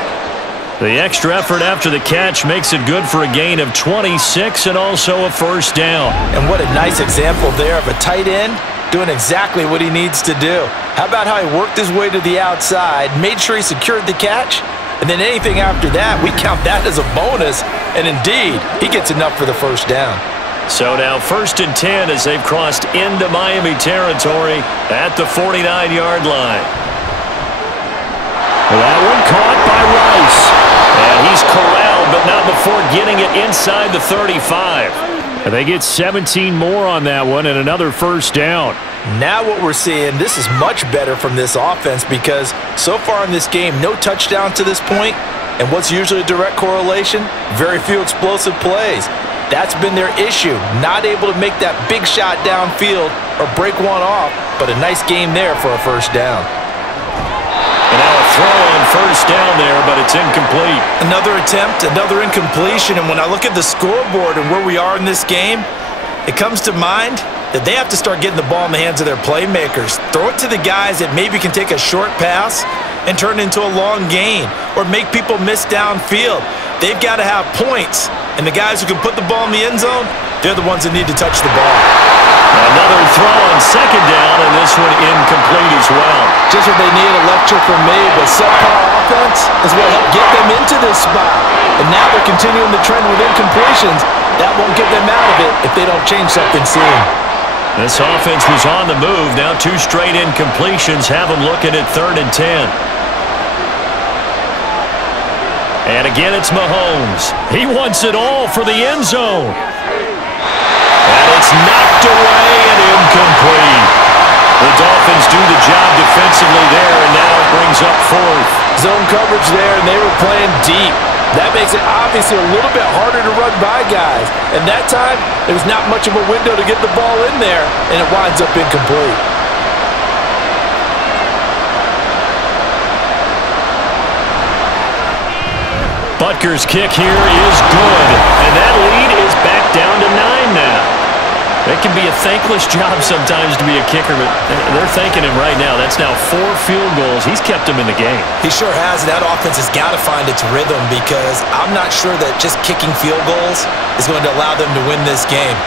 The extra effort after the catch makes it good for a gain of 26 and also a 1st down. And what a nice example there of a tight end doing exactly what he needs to do. How about how he worked his way to the outside, made sure he secured the catch, and then anything after that, we count that as a bonus. And indeed, he gets enough for the first down. So now 1st and 10 as they've crossed into Miami territory at the 49-yard line. That one caught by Rice. And he's corralled, but not before getting it inside the 35. And they get 17 more on that one and another first down. Now what we're seeing, this is much better from this offense because so far in this game, no touchdown to this point. And what's usually a direct correlation? Very few explosive plays. That's been their issue, not able to make that big shot downfield or break one off, but a nice game there for a first down. And now a throw on first down there, but it's incomplete. Another attempt, another incompletion, and when I look at the scoreboard and where we are in this game, it comes to mind that they have to start getting the ball in the hands of their playmakers. Throw it to the guys that maybe can take a short pass and turn it into a long gain or make people miss downfield. They've got to have points, and the guys who can put the ball in the end zone, they're the ones that need to touch the ball. Another throw on second down, and this one incomplete as well. Just what they need, a lecture from me, but subpar offense is what helped get them into this spot. And now they're continuing the trend with incompletions. That won't get them out of it if they don't change something soon. This offense was on the move. Now 2 straight incompletions have them looking at 3rd and 10. And again, it's Mahomes. He wants it all for the end zone. And it's knocked away and incomplete. The Dolphins do the job defensively there, and now it brings up 4th. Zone coverage there, and they were playing deep. That makes it obviously a little bit harder to run by guys. And that time, there was not much of a window to get the ball in there, and it winds up incomplete. Butker's kick here is good, and that lead is back down to 9 now. It can be a thankless job sometimes to be a kicker, but they're thanking him right now. That's now 4 field goals. He's kept him in the game. He sure has. That offense has got to find its rhythm because I'm not sure that just kicking field goals is going to allow them to win this game.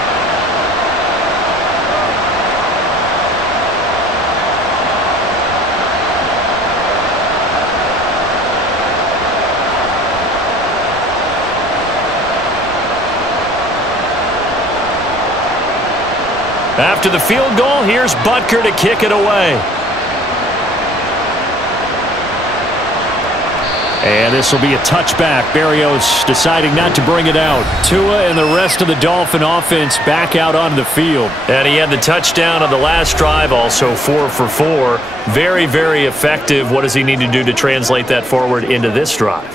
After the field goal, here's Butker to kick it away. And this will be a touchback. Berrios deciding not to bring it out. Tua and the rest of the Dolphin offense back out onto the field. And he had the touchdown on the last drive, also 4 for 4. Very, very effective. What does he need to do to translate that forward into this drive?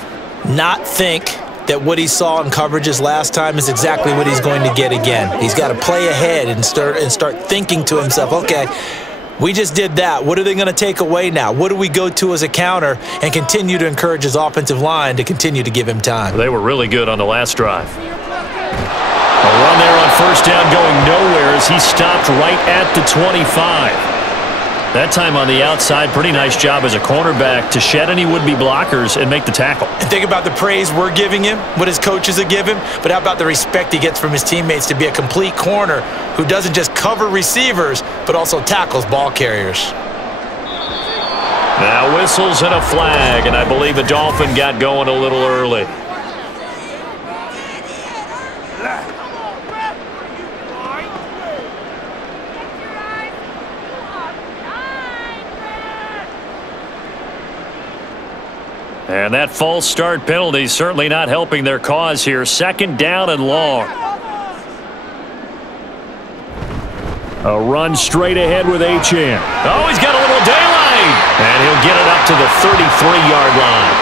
Not think that what he saw in coverages last time is exactly what he's going to get again. He's got to play ahead and start thinking to himself, okay, we just did that. What are they going to take away now? What do we go to as a counter? And continue to encourage his offensive line to continue to give him time. They were really good on the last drive. A run there on first down going nowhere as he stopped right at the 25. That time on the outside, pretty nice job as a cornerback to shed any would-be blockers and make the tackle. And think about the praise we're giving him, what his coaches are giving, but how about the respect he gets from his teammates to be a complete corner who doesn't just cover receivers, but also tackles ball carriers. Now whistles and a flag, and I believe the Dolphin got going a little early. And that false start penalty certainly not helping their cause here. 2nd down and long. A run straight ahead with Achane. Oh, he's got a little daylight. And he'll get it up to the 33-yard line.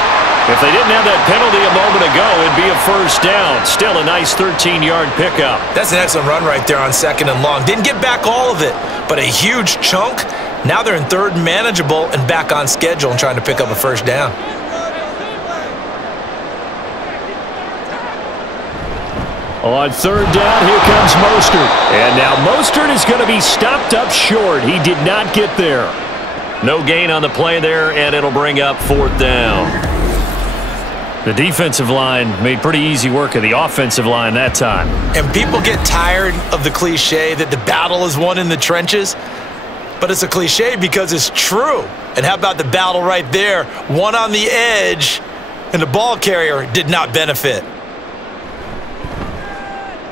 If they didn't have that penalty a moment ago, it'd be a first down. Still a nice 13-yard pickup. That's an excellent run right there on 2nd and long. Didn't get back all of it, but a huge chunk. Now they're in 3rd and manageable and back on schedule and trying to pick up a first down. On 3rd down, here comes Mostert. And now Mostert is going to be stopped up short. He did not get there. No gain on the play there, and it'll bring up 4th down. The defensive line made pretty easy work of the offensive line that time. And people get tired of the cliche that the battle is won in the trenches. but it's a cliche because it's true. And how about the battle right there? One on the edge, and the ball carrier did not benefit.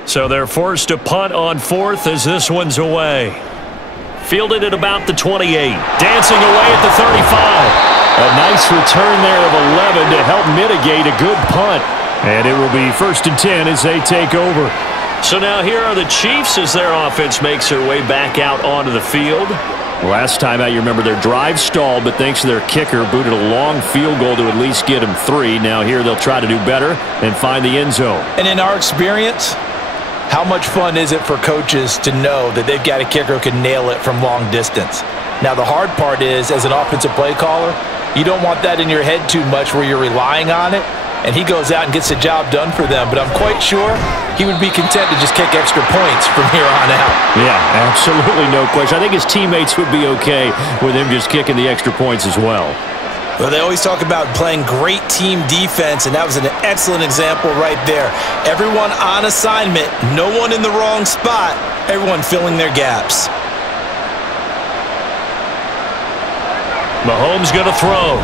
So they're forced to punt on 4th as this one's away. Fielded at about the 28. Dancing away at the 35. A nice return there of 11 to help mitigate a good punt. And it will be 1st and 10 as they take over. So now here are the Chiefs as their offense makes their way back out onto the field. Last time out, you remember their drive stalled, but thanks to their kicker, booted a long field goal to at least get them 3. Now here they'll try to do better and find the end zone. And in our experience, how much fun is it for coaches to know that they've got a kicker who can nail it from long distance? Now, the hard part is, as an offensive play caller, you don't want that in your head too much where you're relying on it, and he goes out and gets the job done for them. But I'm quite sure he would be content to just kick extra points from here on out. Yeah, absolutely no question. I think his teammates would be okay with him just kicking the extra points as well. Well, they always talk about playing great team defense, and that was an excellent example right there. Everyone on assignment, no one in the wrong spot, everyone filling their gaps. Mahomes going to throw.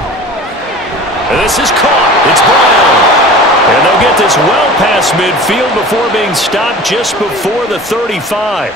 This is caught. It's Brown. And they'll get this well past midfield before being stopped just before the 35.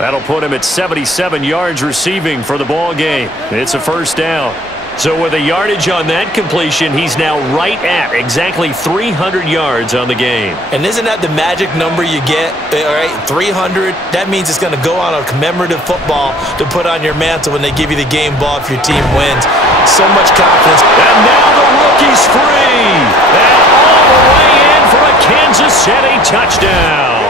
That'll put him at 77 yards receiving for the ball game. It's a 1st down. So with a yardage on that completion, he's now right at exactly 300 yards on the game. And isn't that the magic number you get? All right, 300. That means it's going to go on a commemorative football to put on your mantle when they give you the game ball if your team wins. So much confidence. And now the rookie's free. And all the way in for a Kansas City touchdown.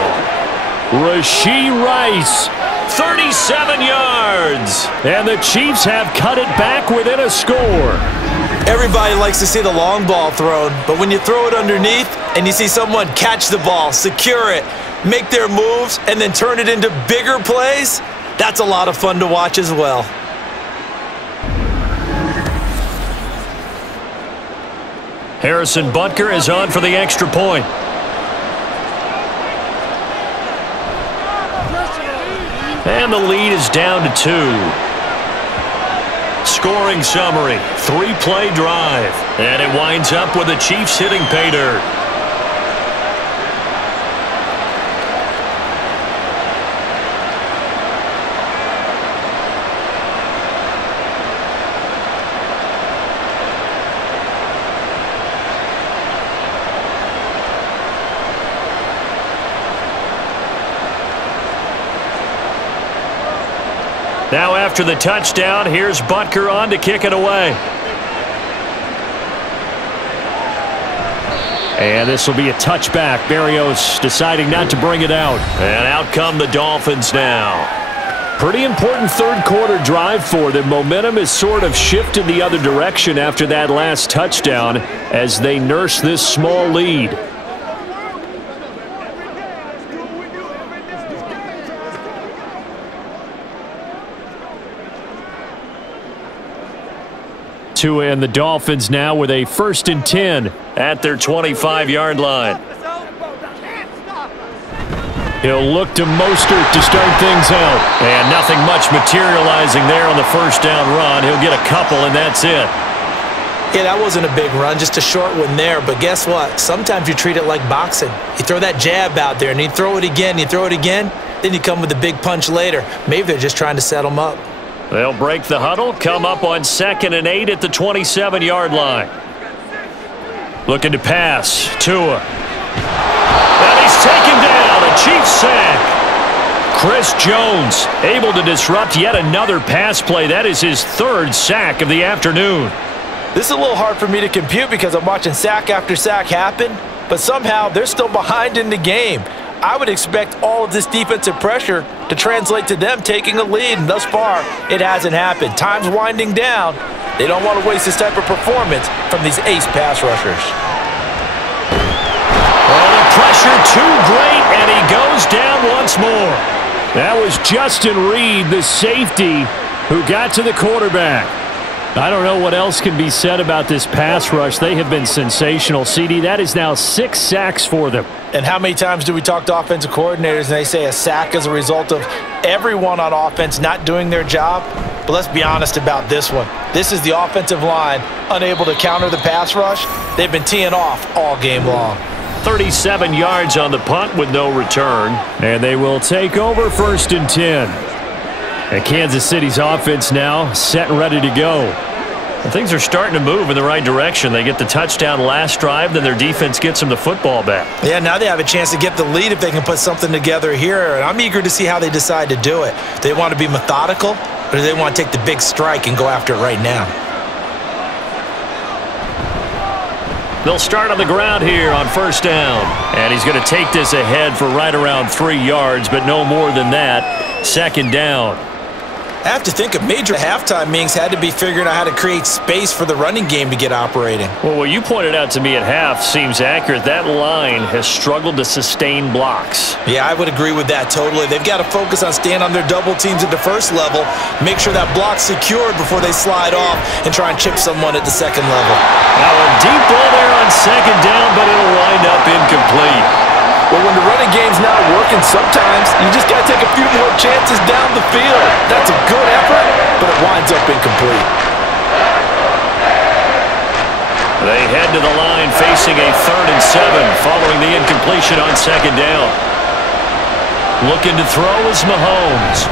Rashee Rice. 37 yards. And the Chiefs have cut it back within a score. Everybody likes to see the long ball thrown, but when you throw it underneath and you see someone catch the ball, secure it, make their moves, and then turn it into bigger plays, that's a lot of fun to watch as well. Harrison Butker is on for the extra point. And the lead is down to 2. Scoring summary, 3-play drive. And it winds up with the Chiefs hitting pay dirt. Now after the touchdown, here's Butker on to kick it away. And this will be a touchback. Berrios deciding not to bring it out. And out come the Dolphins now. Pretty important 3rd quarter drive for them. Momentum has sort of shifted the other direction after that last touchdown as they nurse this small lead. And the Dolphins now with a 1st and 10 at their 25-yard line. He'll look to Mostert to start things out. And nothing much materializing there on the 1st down run. He'll get a couple, and that's it. Yeah, that wasn't a big run, just a short one there. But guess what? Sometimes you treat it like boxing. You throw that jab out there, and you throw it again, then you come with a big punch later. Maybe they're just trying to set them up. They'll break the huddle, come up on 2nd and 8 at the 27-yard line. Looking to pass. Tua. And he's taken down. A Chiefs sack. Chris Jones able to disrupt yet another pass play. That is his 3rd sack of the afternoon. This is a little hard for me to compute because I'm watching sack after sack happen, but somehow they're still behind in the game. I would expect all of this defensive pressure to translate to them taking a lead, and thus far, it hasn't happened. Time's winding down. They don't want to waste this type of performance from these ace pass rushers. Oh, the pressure too great, and he goes down once more. That was Justin Reed, the safety, who got to the quarterback. I don't know what else can be said about this pass rush. They have been sensational, CD. That is now 6 sacks for them. And how many times do we talk to offensive coordinators and they say a sack is a result of everyone on offense not doing their job? But let's be honest about this one. This is the offensive line unable to counter the pass rush. They've been teeing off all game long. 37 yards on the punt with no return. And they will take over 1st and 10. And Kansas City's offense now set and ready to go. And things are starting to move in the right direction. They get the touchdown last drive, then their defense gets them the football back. Yeah, now they have a chance to get the lead if they can put something together here. And I'm eager to see how they decide to do it. Do they want to be methodical, or do they want to take the big strike and go after it right now? They'll start on the ground here on 1st down. And he's going to take this ahead for right around 3 yards, but no more than that. 2nd down. I have to think a major halftime meetings had to be figuring out how to create space for the running game to get operating. Well, what you pointed out to me at half seems accurate. That line has struggled to sustain blocks. Yeah, I would agree with that totally. They've got to focus on staying on their double teams at the first level, make sure that block's secured before they slide off and try and chip someone at the 2nd level. Now a deep ball there on 2nd down, but it'll wind up incomplete. Well, when the running game's not working, sometimes you just got to take a few more chances down the field. That's a good effort, but it winds up incomplete. They head to the line facing a 3rd and 7 following the incompletion on 2nd down. Looking to throw is Mahomes.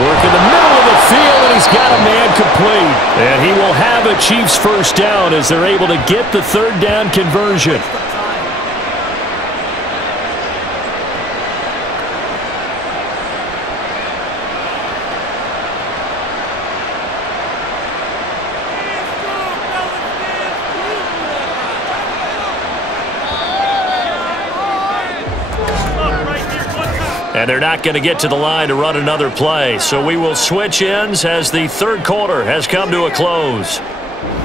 Work in the middle of the field, and he's got a man complete. And he will have a Chiefs 1st down as they're able to get the 3rd down conversion. And they're not going to get to the line to run another play. So we will switch ends as the 3rd quarter has come to a close.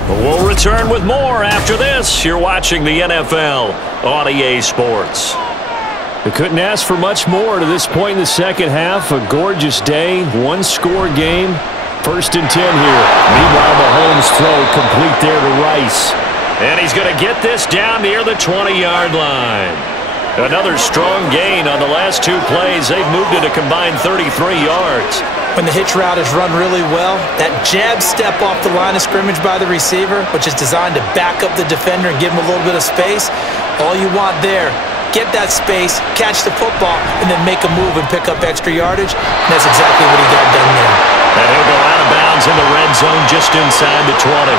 But we'll return with more after this. You're watching the NFL on EA Sports. They couldn't ask for much more to this point in the 2nd half. A gorgeous day, 1-score game. 1st and 10 here. Meanwhile, Mahomes' throw complete there to Rice. And he's going to get this down near the 20-yard line. Another strong gain on the last 2 plays. They've moved it a combined 33 yards. When the hitch route is run really well, that jab step off the line of scrimmage by the receiver, which is designed to back up the defender and give him a little bit of space, all you want there, get that space, catch the football, and then make a move and pick up extra yardage. And that's exactly what he got done there. And he'll go out of bounds in the red zone just inside the 20.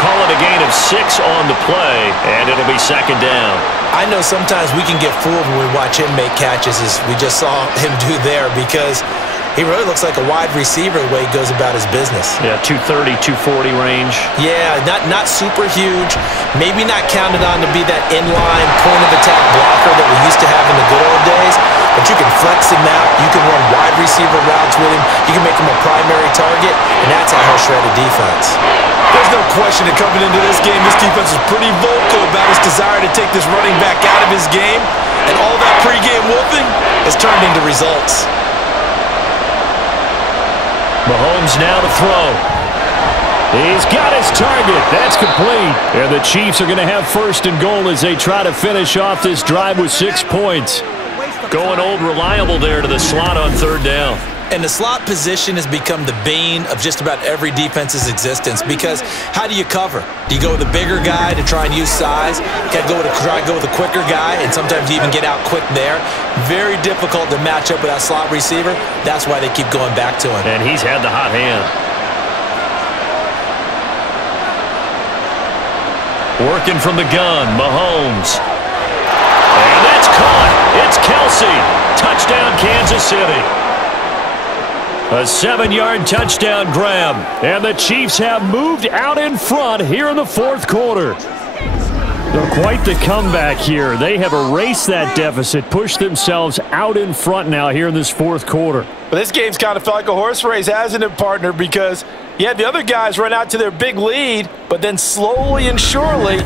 Call it a gain of 6 on the play, and it'll be 2nd down. I know sometimes we can get fooled when we watch him make catches, as we just saw him do there, because he really looks like a wide receiver the way he goes about his business. Yeah, 230, 240 range. Yeah, not super huge. Maybe not counted on to be that inline point-of-attack blocker that we used to have in the good old days, but you can flex him out. You can run wide receiver routes with him. You can make him a primary target, and that's how he'll shred a defense. There's no question that coming into this game, this defense is pretty vocal about its desire to take this running back out of his game, and all that pregame wolfing has turned into results. Mahomes now to throw. He's got his target. That's complete. And the Chiefs are going to have 1st and goal as they try to finish off this drive with 6 points. Going old reliable there to the slot on 3rd down. And the slot position has become the bane of just about every defense's existence, because how do you cover? Do you go with a bigger guy to try and use size? Got to try and go with a quicker guy, and sometimes you even get out quick there. Very difficult to match up with that slot receiver. That's why they keep going back to him. And he's had the hot hand. Working from the gun, Mahomes. And that's caught. It's Kelsey. Touchdown, Kansas City. A 7-yard touchdown grab. And the Chiefs have moved out in front here in the 4th quarter. Quite the comeback here. They have erased that deficit, pushed themselves out in front now here in this 4th quarter. But this game's kind of felt like a horse race, hasn't it, partner? Because you had the other guys run out to their big lead, but then slowly and surely,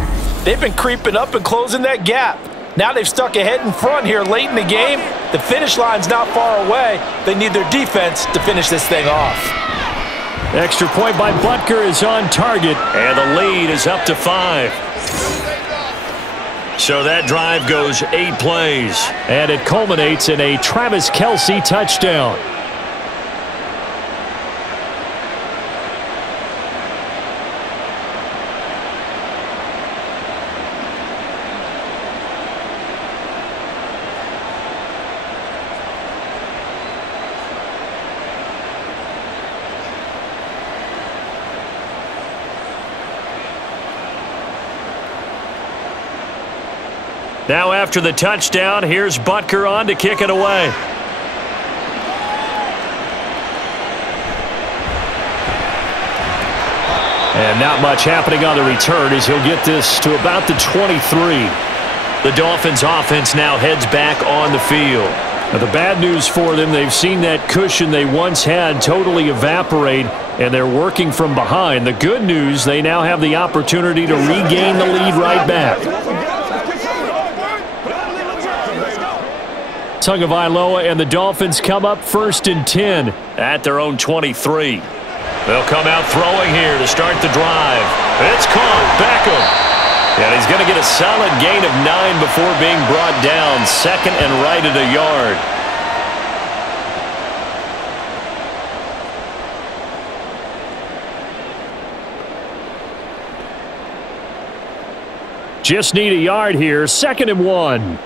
they've been creeping up and closing that gap. Now they've stuck ahead in front here late in the game. The finish line's not far away. They need their defense to finish this thing off. Extra point by Butker is on target, and the lead is up to 5. So that drive goes 8 plays, and it culminates in a Travis Kelce touchdown. Now after the touchdown, here's Butker on to kick it away. And not much happening on the return as he'll get this to about the 23. The Dolphins offense now heads back on the field. Now the bad news for them, they've seen that cushion they once had totally evaporate, and they're working from behind. The good news, they now have the opportunity to regain the lead right back. Tagovailoa and the Dolphins come up 1st and 10 at their own 23. They'll come out throwing here to start the drive. It's caught. Beckham. And he's going to get a solid gain of 9 before being brought down. 2nd and right at a yard. Just need a yard here. 2nd and 1.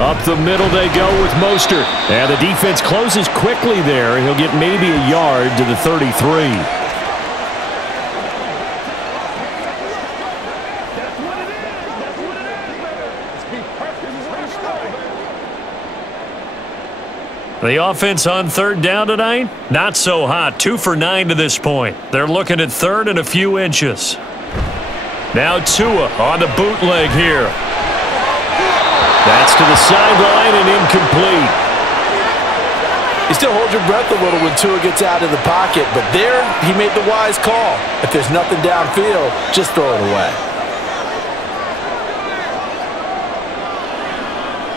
Up the middle they go with Mostert. And the defense closes quickly there. He'll get maybe a yard to the 33. The offense on 3rd down tonight? Not so hot. 2 for 9 to this point. They're looking at 3rd and a few inches. Now Tua on the bootleg here. That's to the sideline and incomplete. You still hold your breath a little when Tua gets out of the pocket, but there he made the wise call. If there's nothing downfield, just throw it away.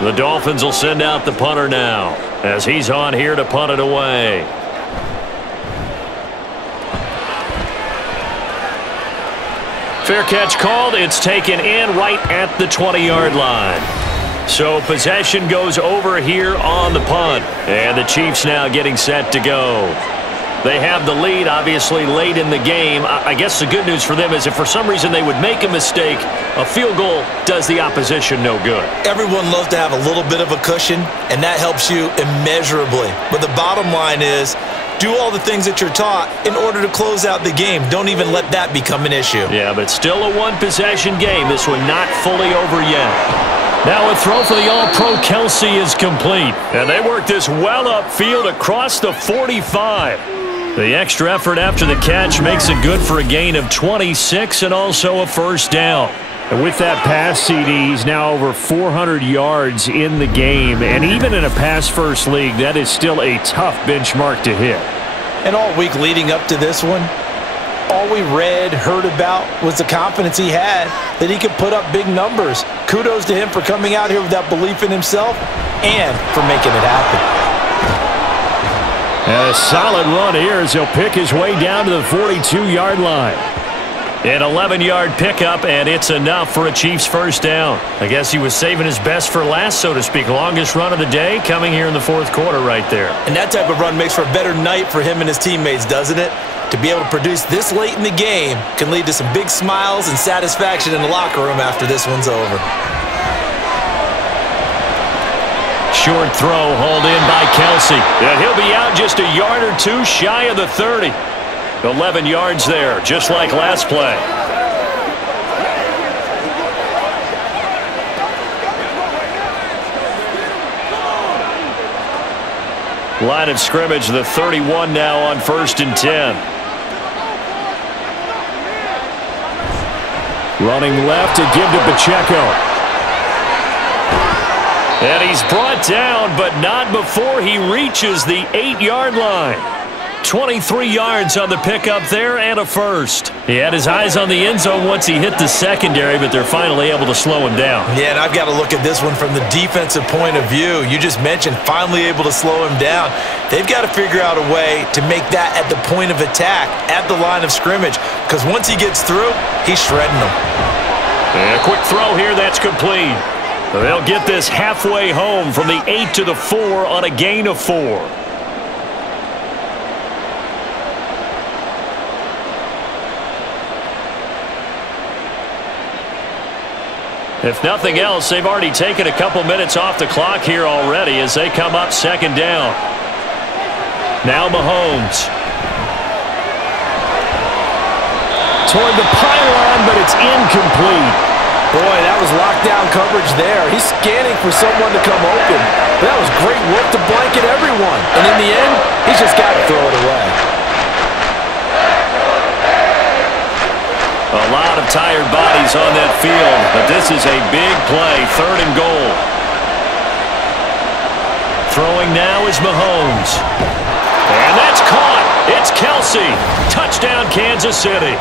The Dolphins will send out the punter now as he's on here to punt it away. Fair catch called. It's taken in right at the 20-yard line. So possession goes over here on the punt. And the Chiefs now getting set to go. They have the lead, obviously, late in the game. I guess the good news for them is if for some reason they would make a mistake, a field goal does the opposition no good. Everyone loves to have a little bit of a cushion, and that helps you immeasurably. But the bottom line is, do all the things that you're taught in order to close out the game. Don't even let that become an issue. Yeah, but still a one-possession game. This one not fully over yet. Now a throw for the All-Pro Kelce is complete. And they work this well upfield across the 45. The extra effort after the catch makes it good for a gain of 26 and also a first down. And with that pass, CD, he's now over 400 yards in the game. And even in a pass-first league, that is still a tough benchmark to hit. And all week leading up to this one, all we read, heard about was the confidence he had that he could put up big numbers. Kudos to him for coming out here with that belief in himself and for making it happen. And a solid run here as he'll pick his way down to the 42-yard line. An 11-yard pickup, and it's enough for a Chiefs first down. I guess he was saving his best for last, so to speak. Longest run of the day coming here in the fourth quarter right there. And that type of run makes for a better night for him and his teammates, doesn't it? To be able to produce this late in the game can lead to some big smiles and satisfaction in the locker room after this one's over. Short throw hauled in by Kelce. And he'll be out just a yard or two shy of the 30. 11 yards there, just like last play. Line of scrimmage, the 31 now on 1st and 10. Running left to give to Pacheco. And he's brought down, but not before he reaches the 8-yard line. 23 yards on the pickup there and a first. He had his eyes on the end zone once he hit the secondary, but they're finally able to slow him down. Yeah, and I've got to look at this one from the defensive point of view. You just mentioned finally able to slow him down. They've got to figure out a way to make that at the point of attack, at the line of scrimmage, because once he gets through, he's shredding them. And a quick throw here that's complete. They'll get this halfway home from the 8 to the 4 on a gain of 4. If nothing else, they've already taken a couple minutes off the clock here already as they come up second down. Now Mahomes. Toward the pylon, but it's incomplete. Boy, that was lockdown coverage there. He's scanning for someone to come open. But that was great work to blanket everyone. And in the end, he's just got to throw it away. A lot of tired bodies on that field, but this is a big play, 3rd and goal. Throwing now is Mahomes. And that's caught. It's Kelce. Touchdown, Kansas City.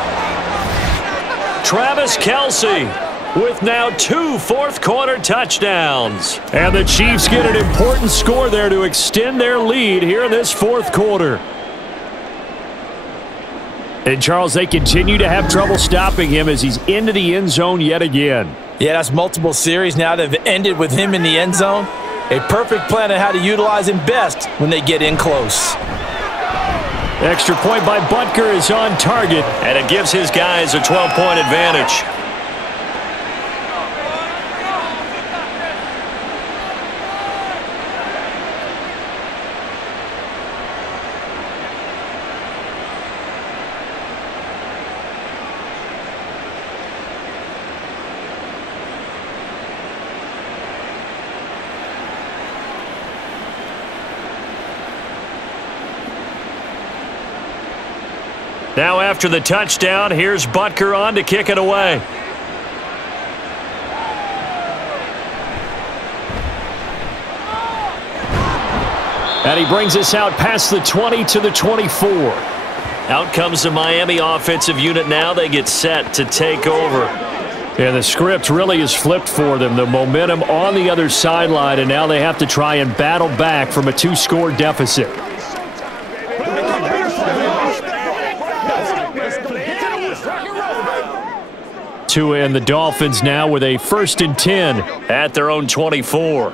Travis Kelce with now 2 fourth-quarter touchdowns. And the Chiefs get an important score there to extend their lead here in this fourth quarter. And, Charles, they continue to have trouble stopping him as he's into the end zone yet again. Yeah, that's multiple series now that have ended with him in the end zone. A perfect plan on how to utilize him best when they get in close. Extra point by Butker is on target, and it gives his guys a 12-point advantage. Now after the touchdown, here's Butker on to kick it away. And he brings us out past the 20 to the 24. Out comes the Miami offensive unit now. They get set to take over. And the script really is flipped for them. The momentum on the other sideline, and now they have to try and battle back from a 2-score deficit. Tua and the Dolphins now with a 1st and 10 at their own 24.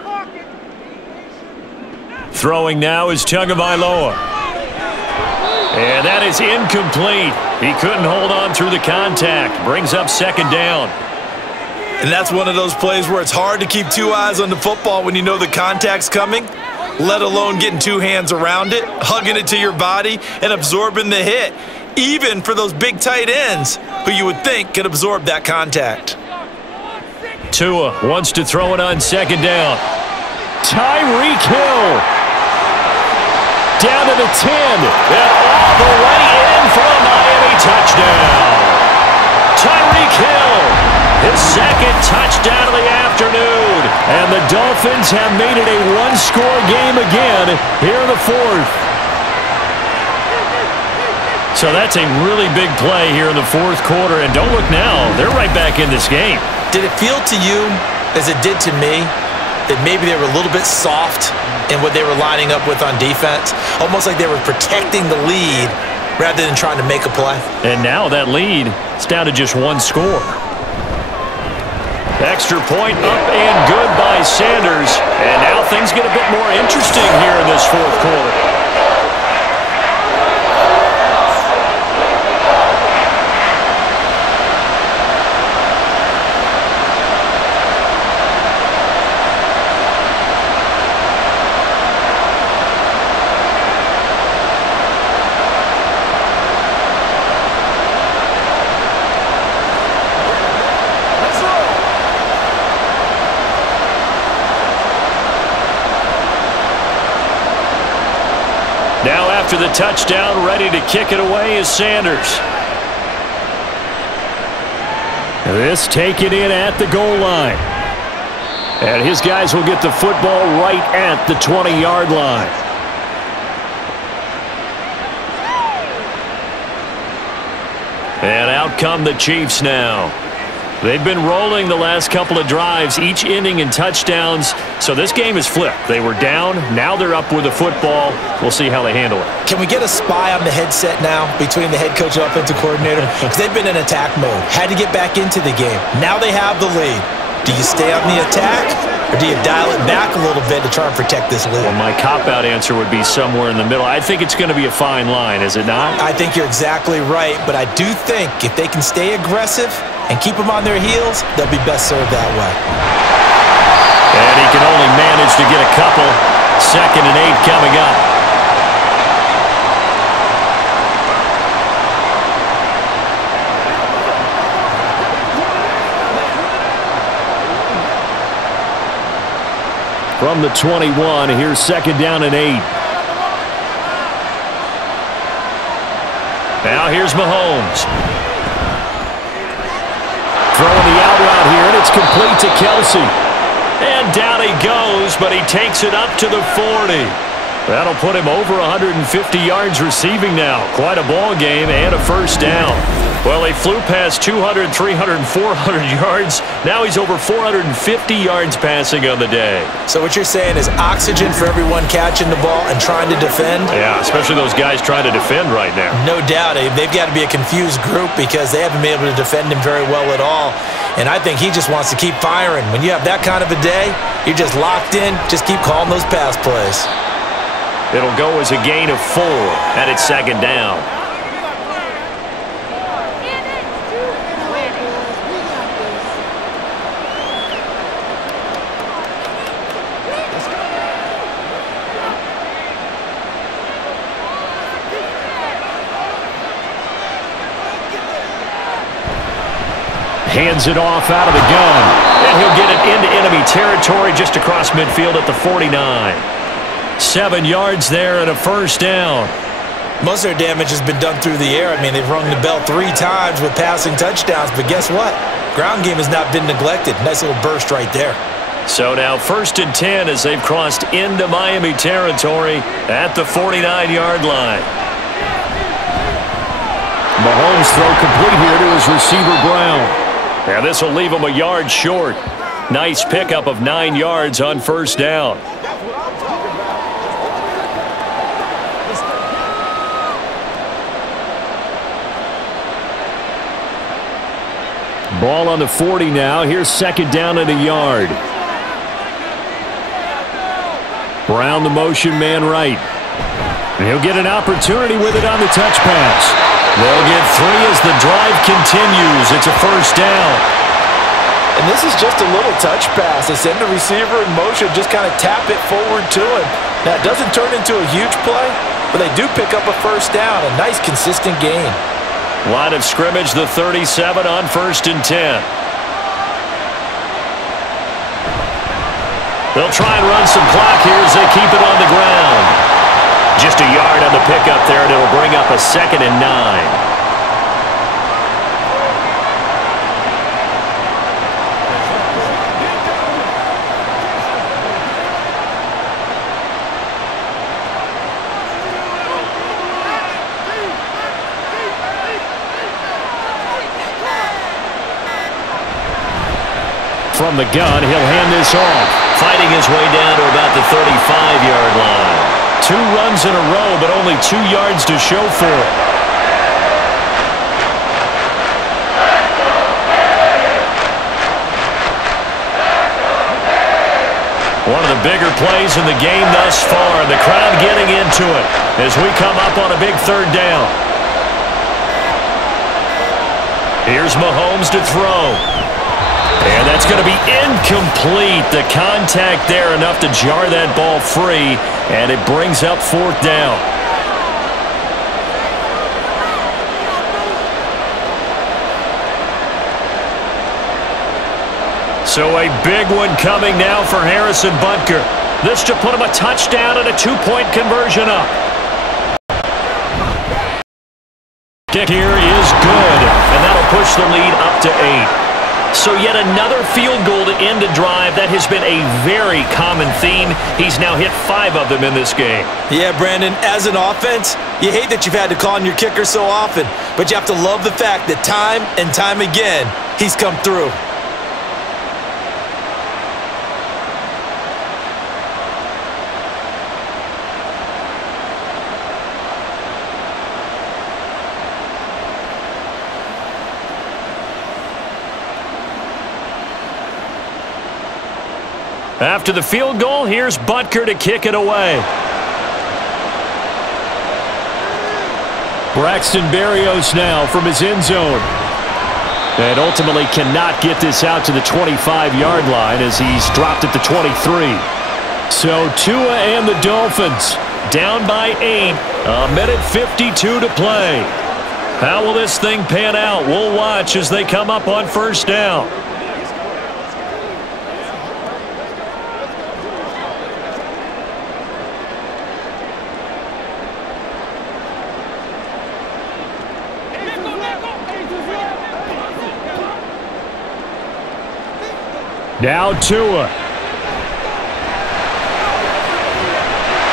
Throwing now is Tagovailoa. And that is incomplete. He couldn't hold on through the contact. Brings up 2nd down. And that's one of those plays where it's hard to keep 2 eyes on the football when you know the contact's coming, let alone getting 2 hands around it, hugging it to your body, and absorbing the hit. Even for those big tight ends who you would think could absorb that contact. Tua wants to throw it on 2nd down. Tyreek Hill. Down to the 10. And all the way in for a Miami touchdown. Tyreek Hill. His 2nd touchdown of the afternoon. And the Dolphins have made it a 1-score game again here in the 4th. So that's a really big play here in the 4th quarter. And don't look now, they're right back in this game. Did it feel to you, as it did to me, that maybe they were a little bit soft in what they were lining up with on defense? Almost like they were protecting the lead rather than trying to make a play. And now that lead is down to just 1 score. Extra point up and good by Sanders. And now things get a bit more interesting here in this 4th quarter. Now after the touchdown, ready to kick it away is Sanders. This taken in at the goal line. And his guys will get the football right at the 20-yard line. And out come the Chiefs now. They've been rolling the last couple of drives, each ending in touchdowns. So this game is flipped. They were down. Now they're up with the football. We'll see how they handle it. Can we get a spy on the headset now between the head coach and offensive coordinator? Because they've been in attack mode. Had to get back into the game. Now they have the lead. Do you stay on the attack, or do you dial it back a little bit to try and protect this lead? Well, my cop-out answer would be somewhere in the middle. I think it's going to be a fine line, is it not? I think you're exactly right, but I do think if they can stay aggressive and keep them on their heels, they'll be best served that way. And he can only manage to get a couple. 2nd and 8 coming up. From the 21, here's 2nd down and 8. Now here's Mahomes. Throwing the out route here, and it's complete to Kelsey. And down he goes, but he takes it up to the 40. That'll put him over 150 yards receiving now. Quite a ball game and a first down. Well, he flew past 200, 300, 400 yards. Now he's over 450 yards passing on the day. So what you're saying is oxygen for everyone catching the ball and trying to defend? Yeah, especially those guys trying to defend right now. No doubt. They've got to be a confused group because they haven't been able to defend him very well at all. And I think he just wants to keep firing. When you have that kind of a day, you're just locked in. Just keep calling those pass plays. It'll go as a gain of 4, and it's 2nd down. Hands it off out of the gun. And he'll get it into enemy territory just across midfield at the 49. 7 yards there and a first down. Most of their damage has been done through the air. I mean, they've rung the bell 3 times with passing touchdowns. But guess what? Ground game has not been neglected. Nice little burst right there. So now 1st and 10 as they've crossed into Miami territory at the 49-yard line. Mahomes throw complete here to his receiver Brown. And this will leave him a yard short. Nice pickup of 9 yards on first down. Ball on the 40 now. Here's 2nd down and a yard. Brown the motion man right. And he'll get an opportunity with it on the touch pass. They'll get 3 as the drive continues. It's a first down. And this is just a little touch pass. They send the receiver in motion, just kind of tap it forward to him. Now, it doesn't turn into a huge play, but they do pick up a first down. A nice, consistent gain. Line of scrimmage, the 37 on 1st and 10. They'll try and run some clock here as they keep it on the ground. Just a yard on the pickup there, and it'll bring up a 2nd and 9. From the gun, he'll hand this off. Fighting his way down to about the 35-yard line. 2 runs in a row, but only 2 yards to show for it. One of the bigger plays in the game thus far. The crowd getting into it as we come up on a big 3rd down. Here's Mahomes to throw. And that's going to be incomplete. The contact there enough to jar that ball free, and it brings up 4th down. So a big one coming now for Harrison Butker. This to put him a touchdown and a 2-point conversion up. Kick here is good, and that'll push the lead up to 8. So yet another field goal to end a drive. That has been a very common theme. He's now hit 5 of them in this game. Yeah, Brandon, as an offense, you hate that you've had to call on your kicker so often, but you have to love the fact that time and time again, he's come through. After the field goal, here's Butker to kick it away. Braxton Berrios now from his end zone. And ultimately cannot get this out to the 25-yard line as he's dropped at the 23. So Tua and the Dolphins down by 8. A minute 52 to play. How will this thing pan out? We'll watch as they come up on first down. Now Tua.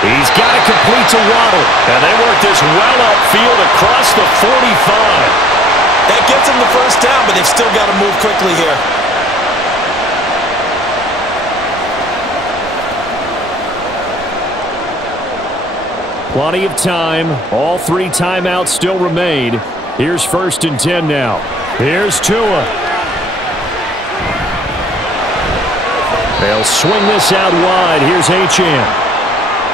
He's got it complete to Waddle. And they work this well upfield across the 45. That gets them the first down, but they've still got to move quickly here. Plenty of time. All 3 timeouts still remain. Here's 1st and 10 now. Here's Tua. They'll swing this out wide. Here's Achane.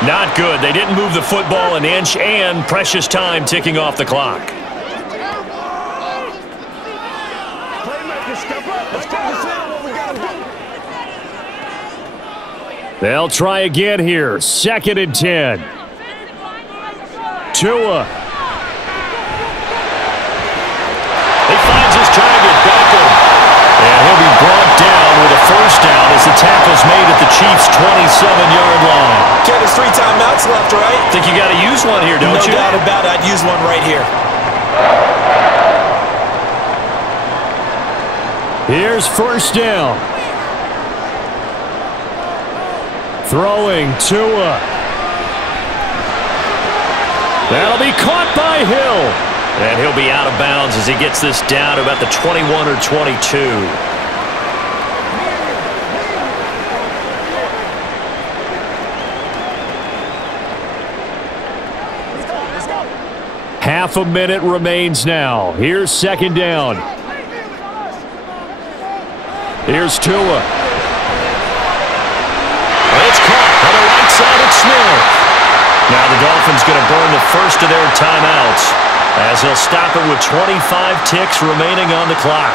Not good. They didn't move the football an inch, and precious time ticking off the clock. They'll try again here. 2nd and 10. Tua. He finds his target, Beckham. And he'll be brought down with a first down as the tackle's made at the Chiefs' 27-yard line. Ken, there's 3 timeouts left, right? Think you got to use one here, don't you? No doubt about it. I'd use one right here. Here's first down. Throwing Tua. That'll be caught by Hill. And he'll be out of bounds as he gets this down to about the 21 or 22. Half a minute remains now. Here's 2nd down. Here's Tua. It's caught on the right side of Smith. Now the Dolphins going to burn the first of their timeouts as they'll stop it with 25 ticks remaining on the clock.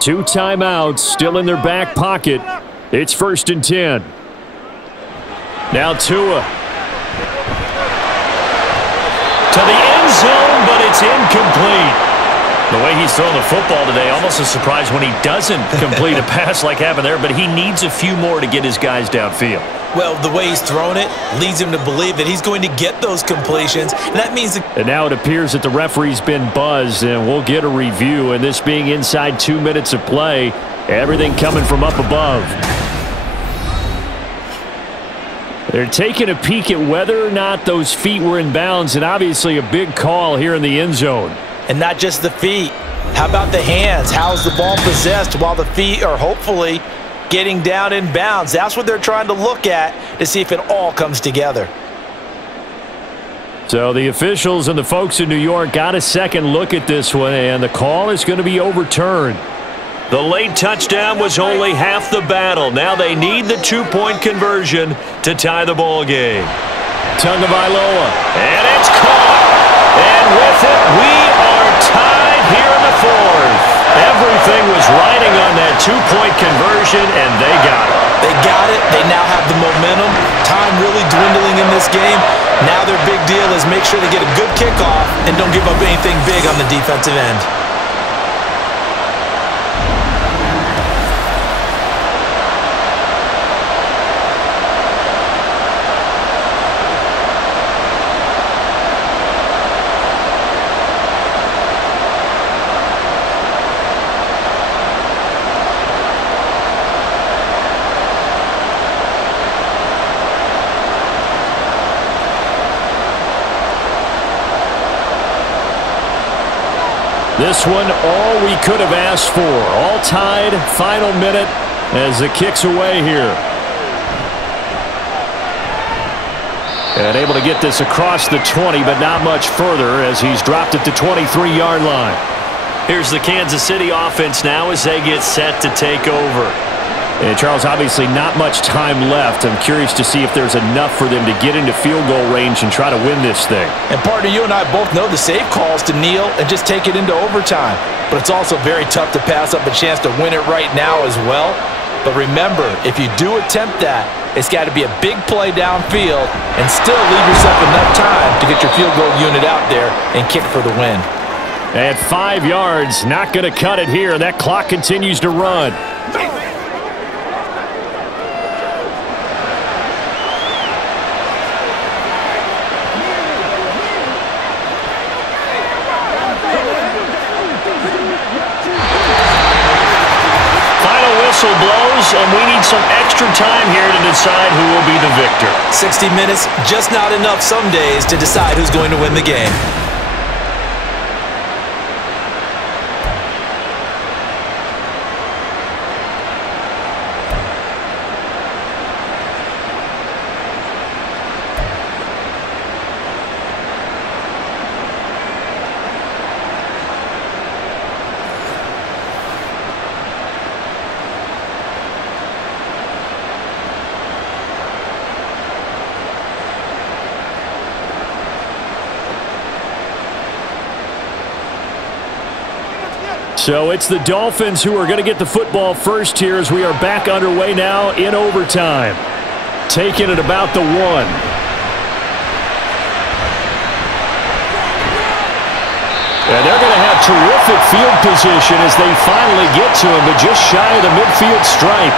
Two timeouts still in their back pocket. It's 1st and 10. Now Tua. To the end zone, but it's incomplete. The way he's throwing the football today, almost a surprise when he doesn't complete a pass like happened there, but he needs a few more to get his guys downfield. Well, the way he's thrown it leads him to believe that he's going to get those completions, and that means... And now it appears that the referee's been buzzed, and we'll get a review, and this being inside 2 minutes of play, everything coming from up above. They're taking a peek at whether or not those feet were in bounds, and obviously a big call here in the end zone. And not just the feet. How about the hands? How's the ball possessed while the feet are hopefully getting down in bounds? That's what they're trying to look at to see if it all comes together. So the officials and the folks in New York got a second look at this one, and the call is going to be overturned. The late touchdown was only half the battle. Now they need the 2-point conversion to tie the ball game. Tagovailoa, and it's caught. And with it, we are tied here in the 4th. Everything was riding on that 2-point conversion, and they got it. They got it. They now have the momentum. Time really dwindling in this game. Now their big deal is make sure they get a good kickoff and don't give up anything big on the defensive end. This one, all we could have asked for. All tied, final minute as the kick's away here. And able to get this across the 20, but not much further as he's dropped it to 23-yard line. Here's the Kansas City offense now as they get set to take over. And Charles, obviously not much time left. I'm curious to see if there's enough for them to get into field goal range and try to win this thing. And partner, you and I both know the safe calls to kneel and just take it into overtime. But it's also very tough to pass up a chance to win it right now as well. But remember, if you do attempt that, it's got to be a big play downfield and still leave yourself enough time to get your field goal unit out there and kick for the win. At 5 yards, not going to cut it here. That clock continues to run. Blows, and we need some extra time here to decide who will be the victor. 60 minutes, just not enough some days to decide who's going to win the game. So it's the Dolphins who are going to get the football first here as we are back underway now in overtime. Taking it about the 1. And they're going to have terrific field position as they finally get to him, but just shy of the midfield stripe.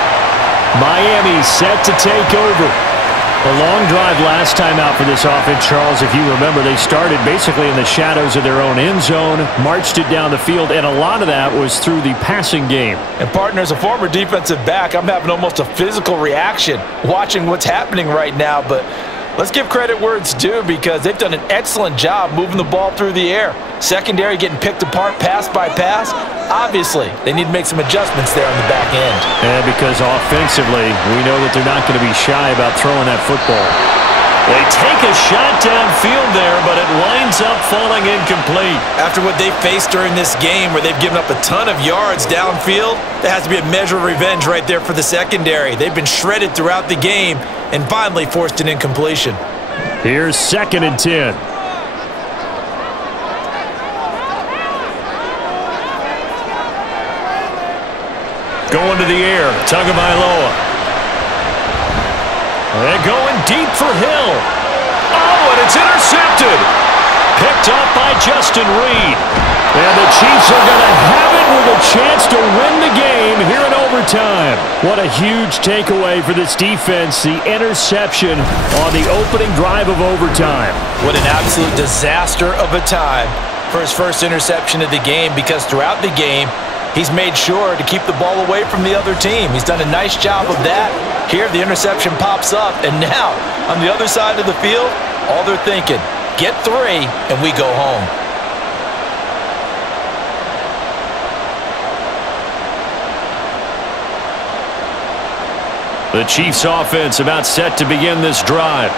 Miami set to take over. A long drive last time out for this offense, Charles. If you remember, they started basically in the shadows of their own end zone, marched it down the field, and a lot of that was through the passing game. And partner, as a former defensive back, I'm having almost a physical reaction watching what's happening right now, but let's give credit where it's due because they've done an excellent job moving the ball through the air. Secondary getting picked apart pass by pass. Obviously, they need to make some adjustments there on the back end. And because offensively, we know that they're not going to be shy about throwing that football. They take a shot downfield there, but it winds up falling incomplete. After what they faced during this game where they've given up a ton of yards downfield, there has to be a measure of revenge right there for the secondary. They've been shredded throughout the game and finally forced an incompletion. Here's 2nd and 10. Going to the air, Tagovailoa. They're going deep for Hill. Oh, and it's intercepted. Picked up by Justin Reed. And the Chiefs are going to have it with a chance to win the game here in overtime. What a huge takeaway for this defense, the interception on the opening drive of overtime. What an absolute disaster of a time for his first interception of the game because throughout the game, he's made sure to keep the ball away from the other team. He's done a nice job of that. Here, the interception pops up, and now, on the other side of the field, all they're thinking, get 3, and we go home. The Chiefs offense about set to begin this drive.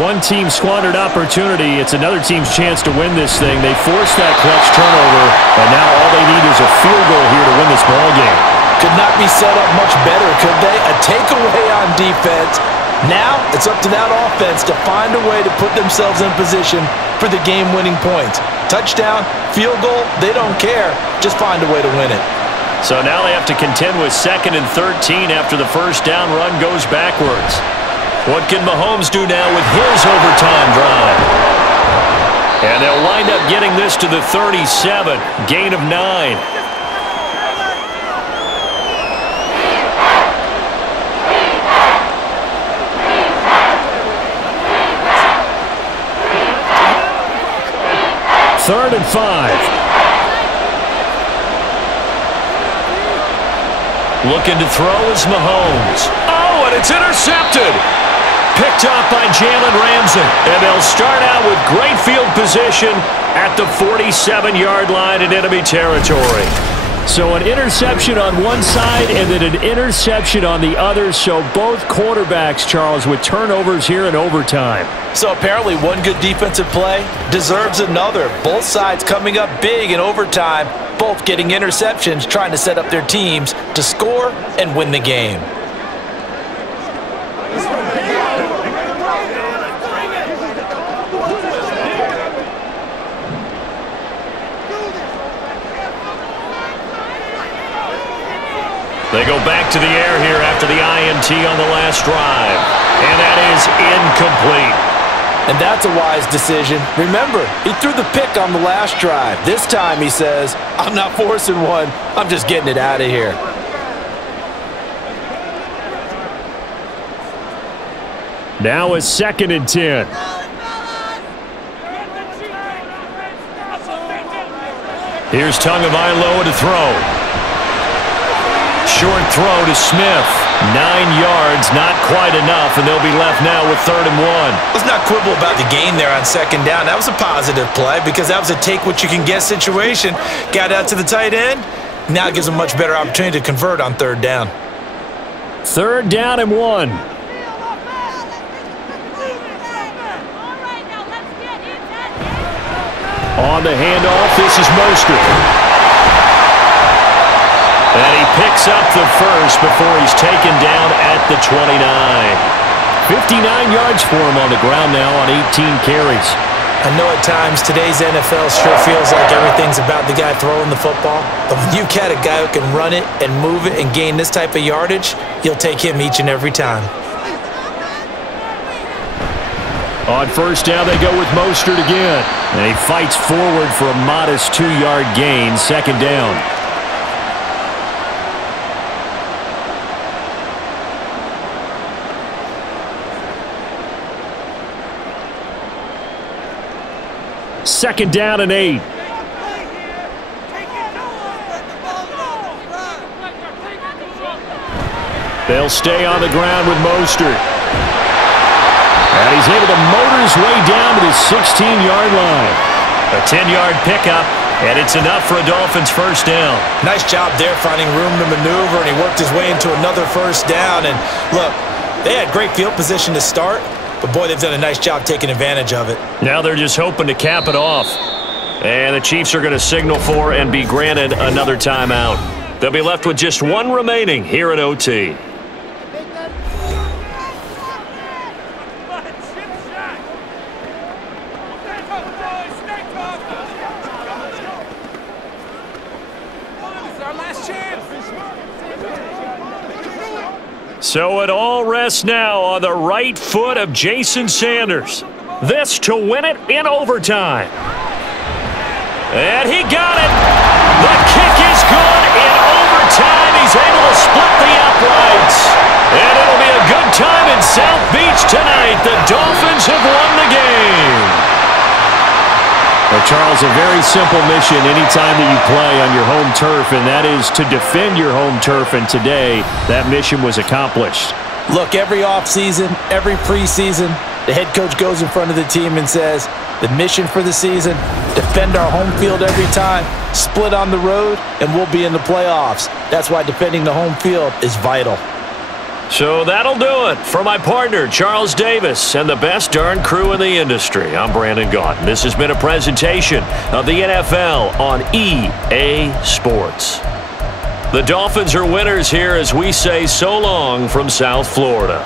One team squandered opportunity. It's another team's chance to win this thing. They forced that clutch turnover, and now all they need is a field goal here to win this ball game. Could not be set up much better, could they? A takeaway on defense. Now it's up to that offense to find a way to put themselves in position for the game-winning points. Touchdown, field goal, they don't care. Just find a way to win it. So now they have to contend with 2nd and 13 after the first down run goes backwards. What can Mahomes do now with his overtime drive? And they'll wind up getting this to the 37, gain of 9. Third and 5. Looking to throw is Mahomes. Oh, and it's intercepted. Picked picked off by Jalen Ramsey. And they'll start out with great field position at the 47-yard line in enemy territory. So an interception on one side and then an interception on the other. So both quarterbacks, Charles, with turnovers here in overtime. So apparently one good defensive play deserves another. Both sides coming up big in overtime, both getting interceptions, trying to set up their teams to score and win the game. They go back to the air here after the INT on the last drive. And that is incomplete. And that's a wise decision. Remember, he threw the pick on the last drive. This time he says, I'm not forcing one. I'm just getting it out of here. Now a 2nd and 10. Here's Tagovailoa to throw. Short throw to Smith. 9 yards, not quite enough, and they'll be left now with 3rd and 1. Let's not quibble about the gain there on 2nd down. That was a positive play because that was a take-what-you-can-get situation. Got out to the tight end. Now it gives them a much better opportunity to convert on 3rd down. 3rd down and 1. On the handoff, this is Mostert. And he picks up the first before he's taken down at the 29. 59 yards for him on the ground now on 18 carries. I know at times today's NFL sure feels like everything's about the guy throwing the football. But when you got a guy who can run it and move it and gain this type of yardage, you'll take him each and every time. On 1st down, they go with Mostert again. And he fights forward for a modest 2-yard gain, 2nd down. Second down and 8. They'll stay on the ground with Mostert. And he's able to motor his way down to the 16-yard line. A 10-yard pickup, and it's enough for a Dolphins 1st down. Nice job there finding room to maneuver, and he worked his way into another 1st down. And look, they had great field position to start. But, boy, they've done a nice job taking advantage of it. Now they're just hoping to cap it off. And the Chiefs are going to signal for and be granted another timeout. They'll be left with just one remaining here in OT. So it all rests now on the right foot of Jason Sanders. This to win it in overtime. And he got it. The kick is good in overtime. He's able to split the uprights. And it'll be a good time in South Beach tonight. The Dolphins have won the game. Well, Charles, a very simple mission anytime that you play on your home turf, and that is to defend your home turf, and today that mission was accomplished. Look, every offseason, every preseason, the head coach goes in front of the team and says, the mission for the season, defend our home field every time, split on the road, and we'll be in the playoffs. That's why defending the home field is vital. So that'll do it. For my partner, Charles Davis, and the best darn crew in the industry, I'm Brandon Gaudin. This has been a presentation of the NFL on EA Sports. The Dolphins are winners here as we say so long from South Florida.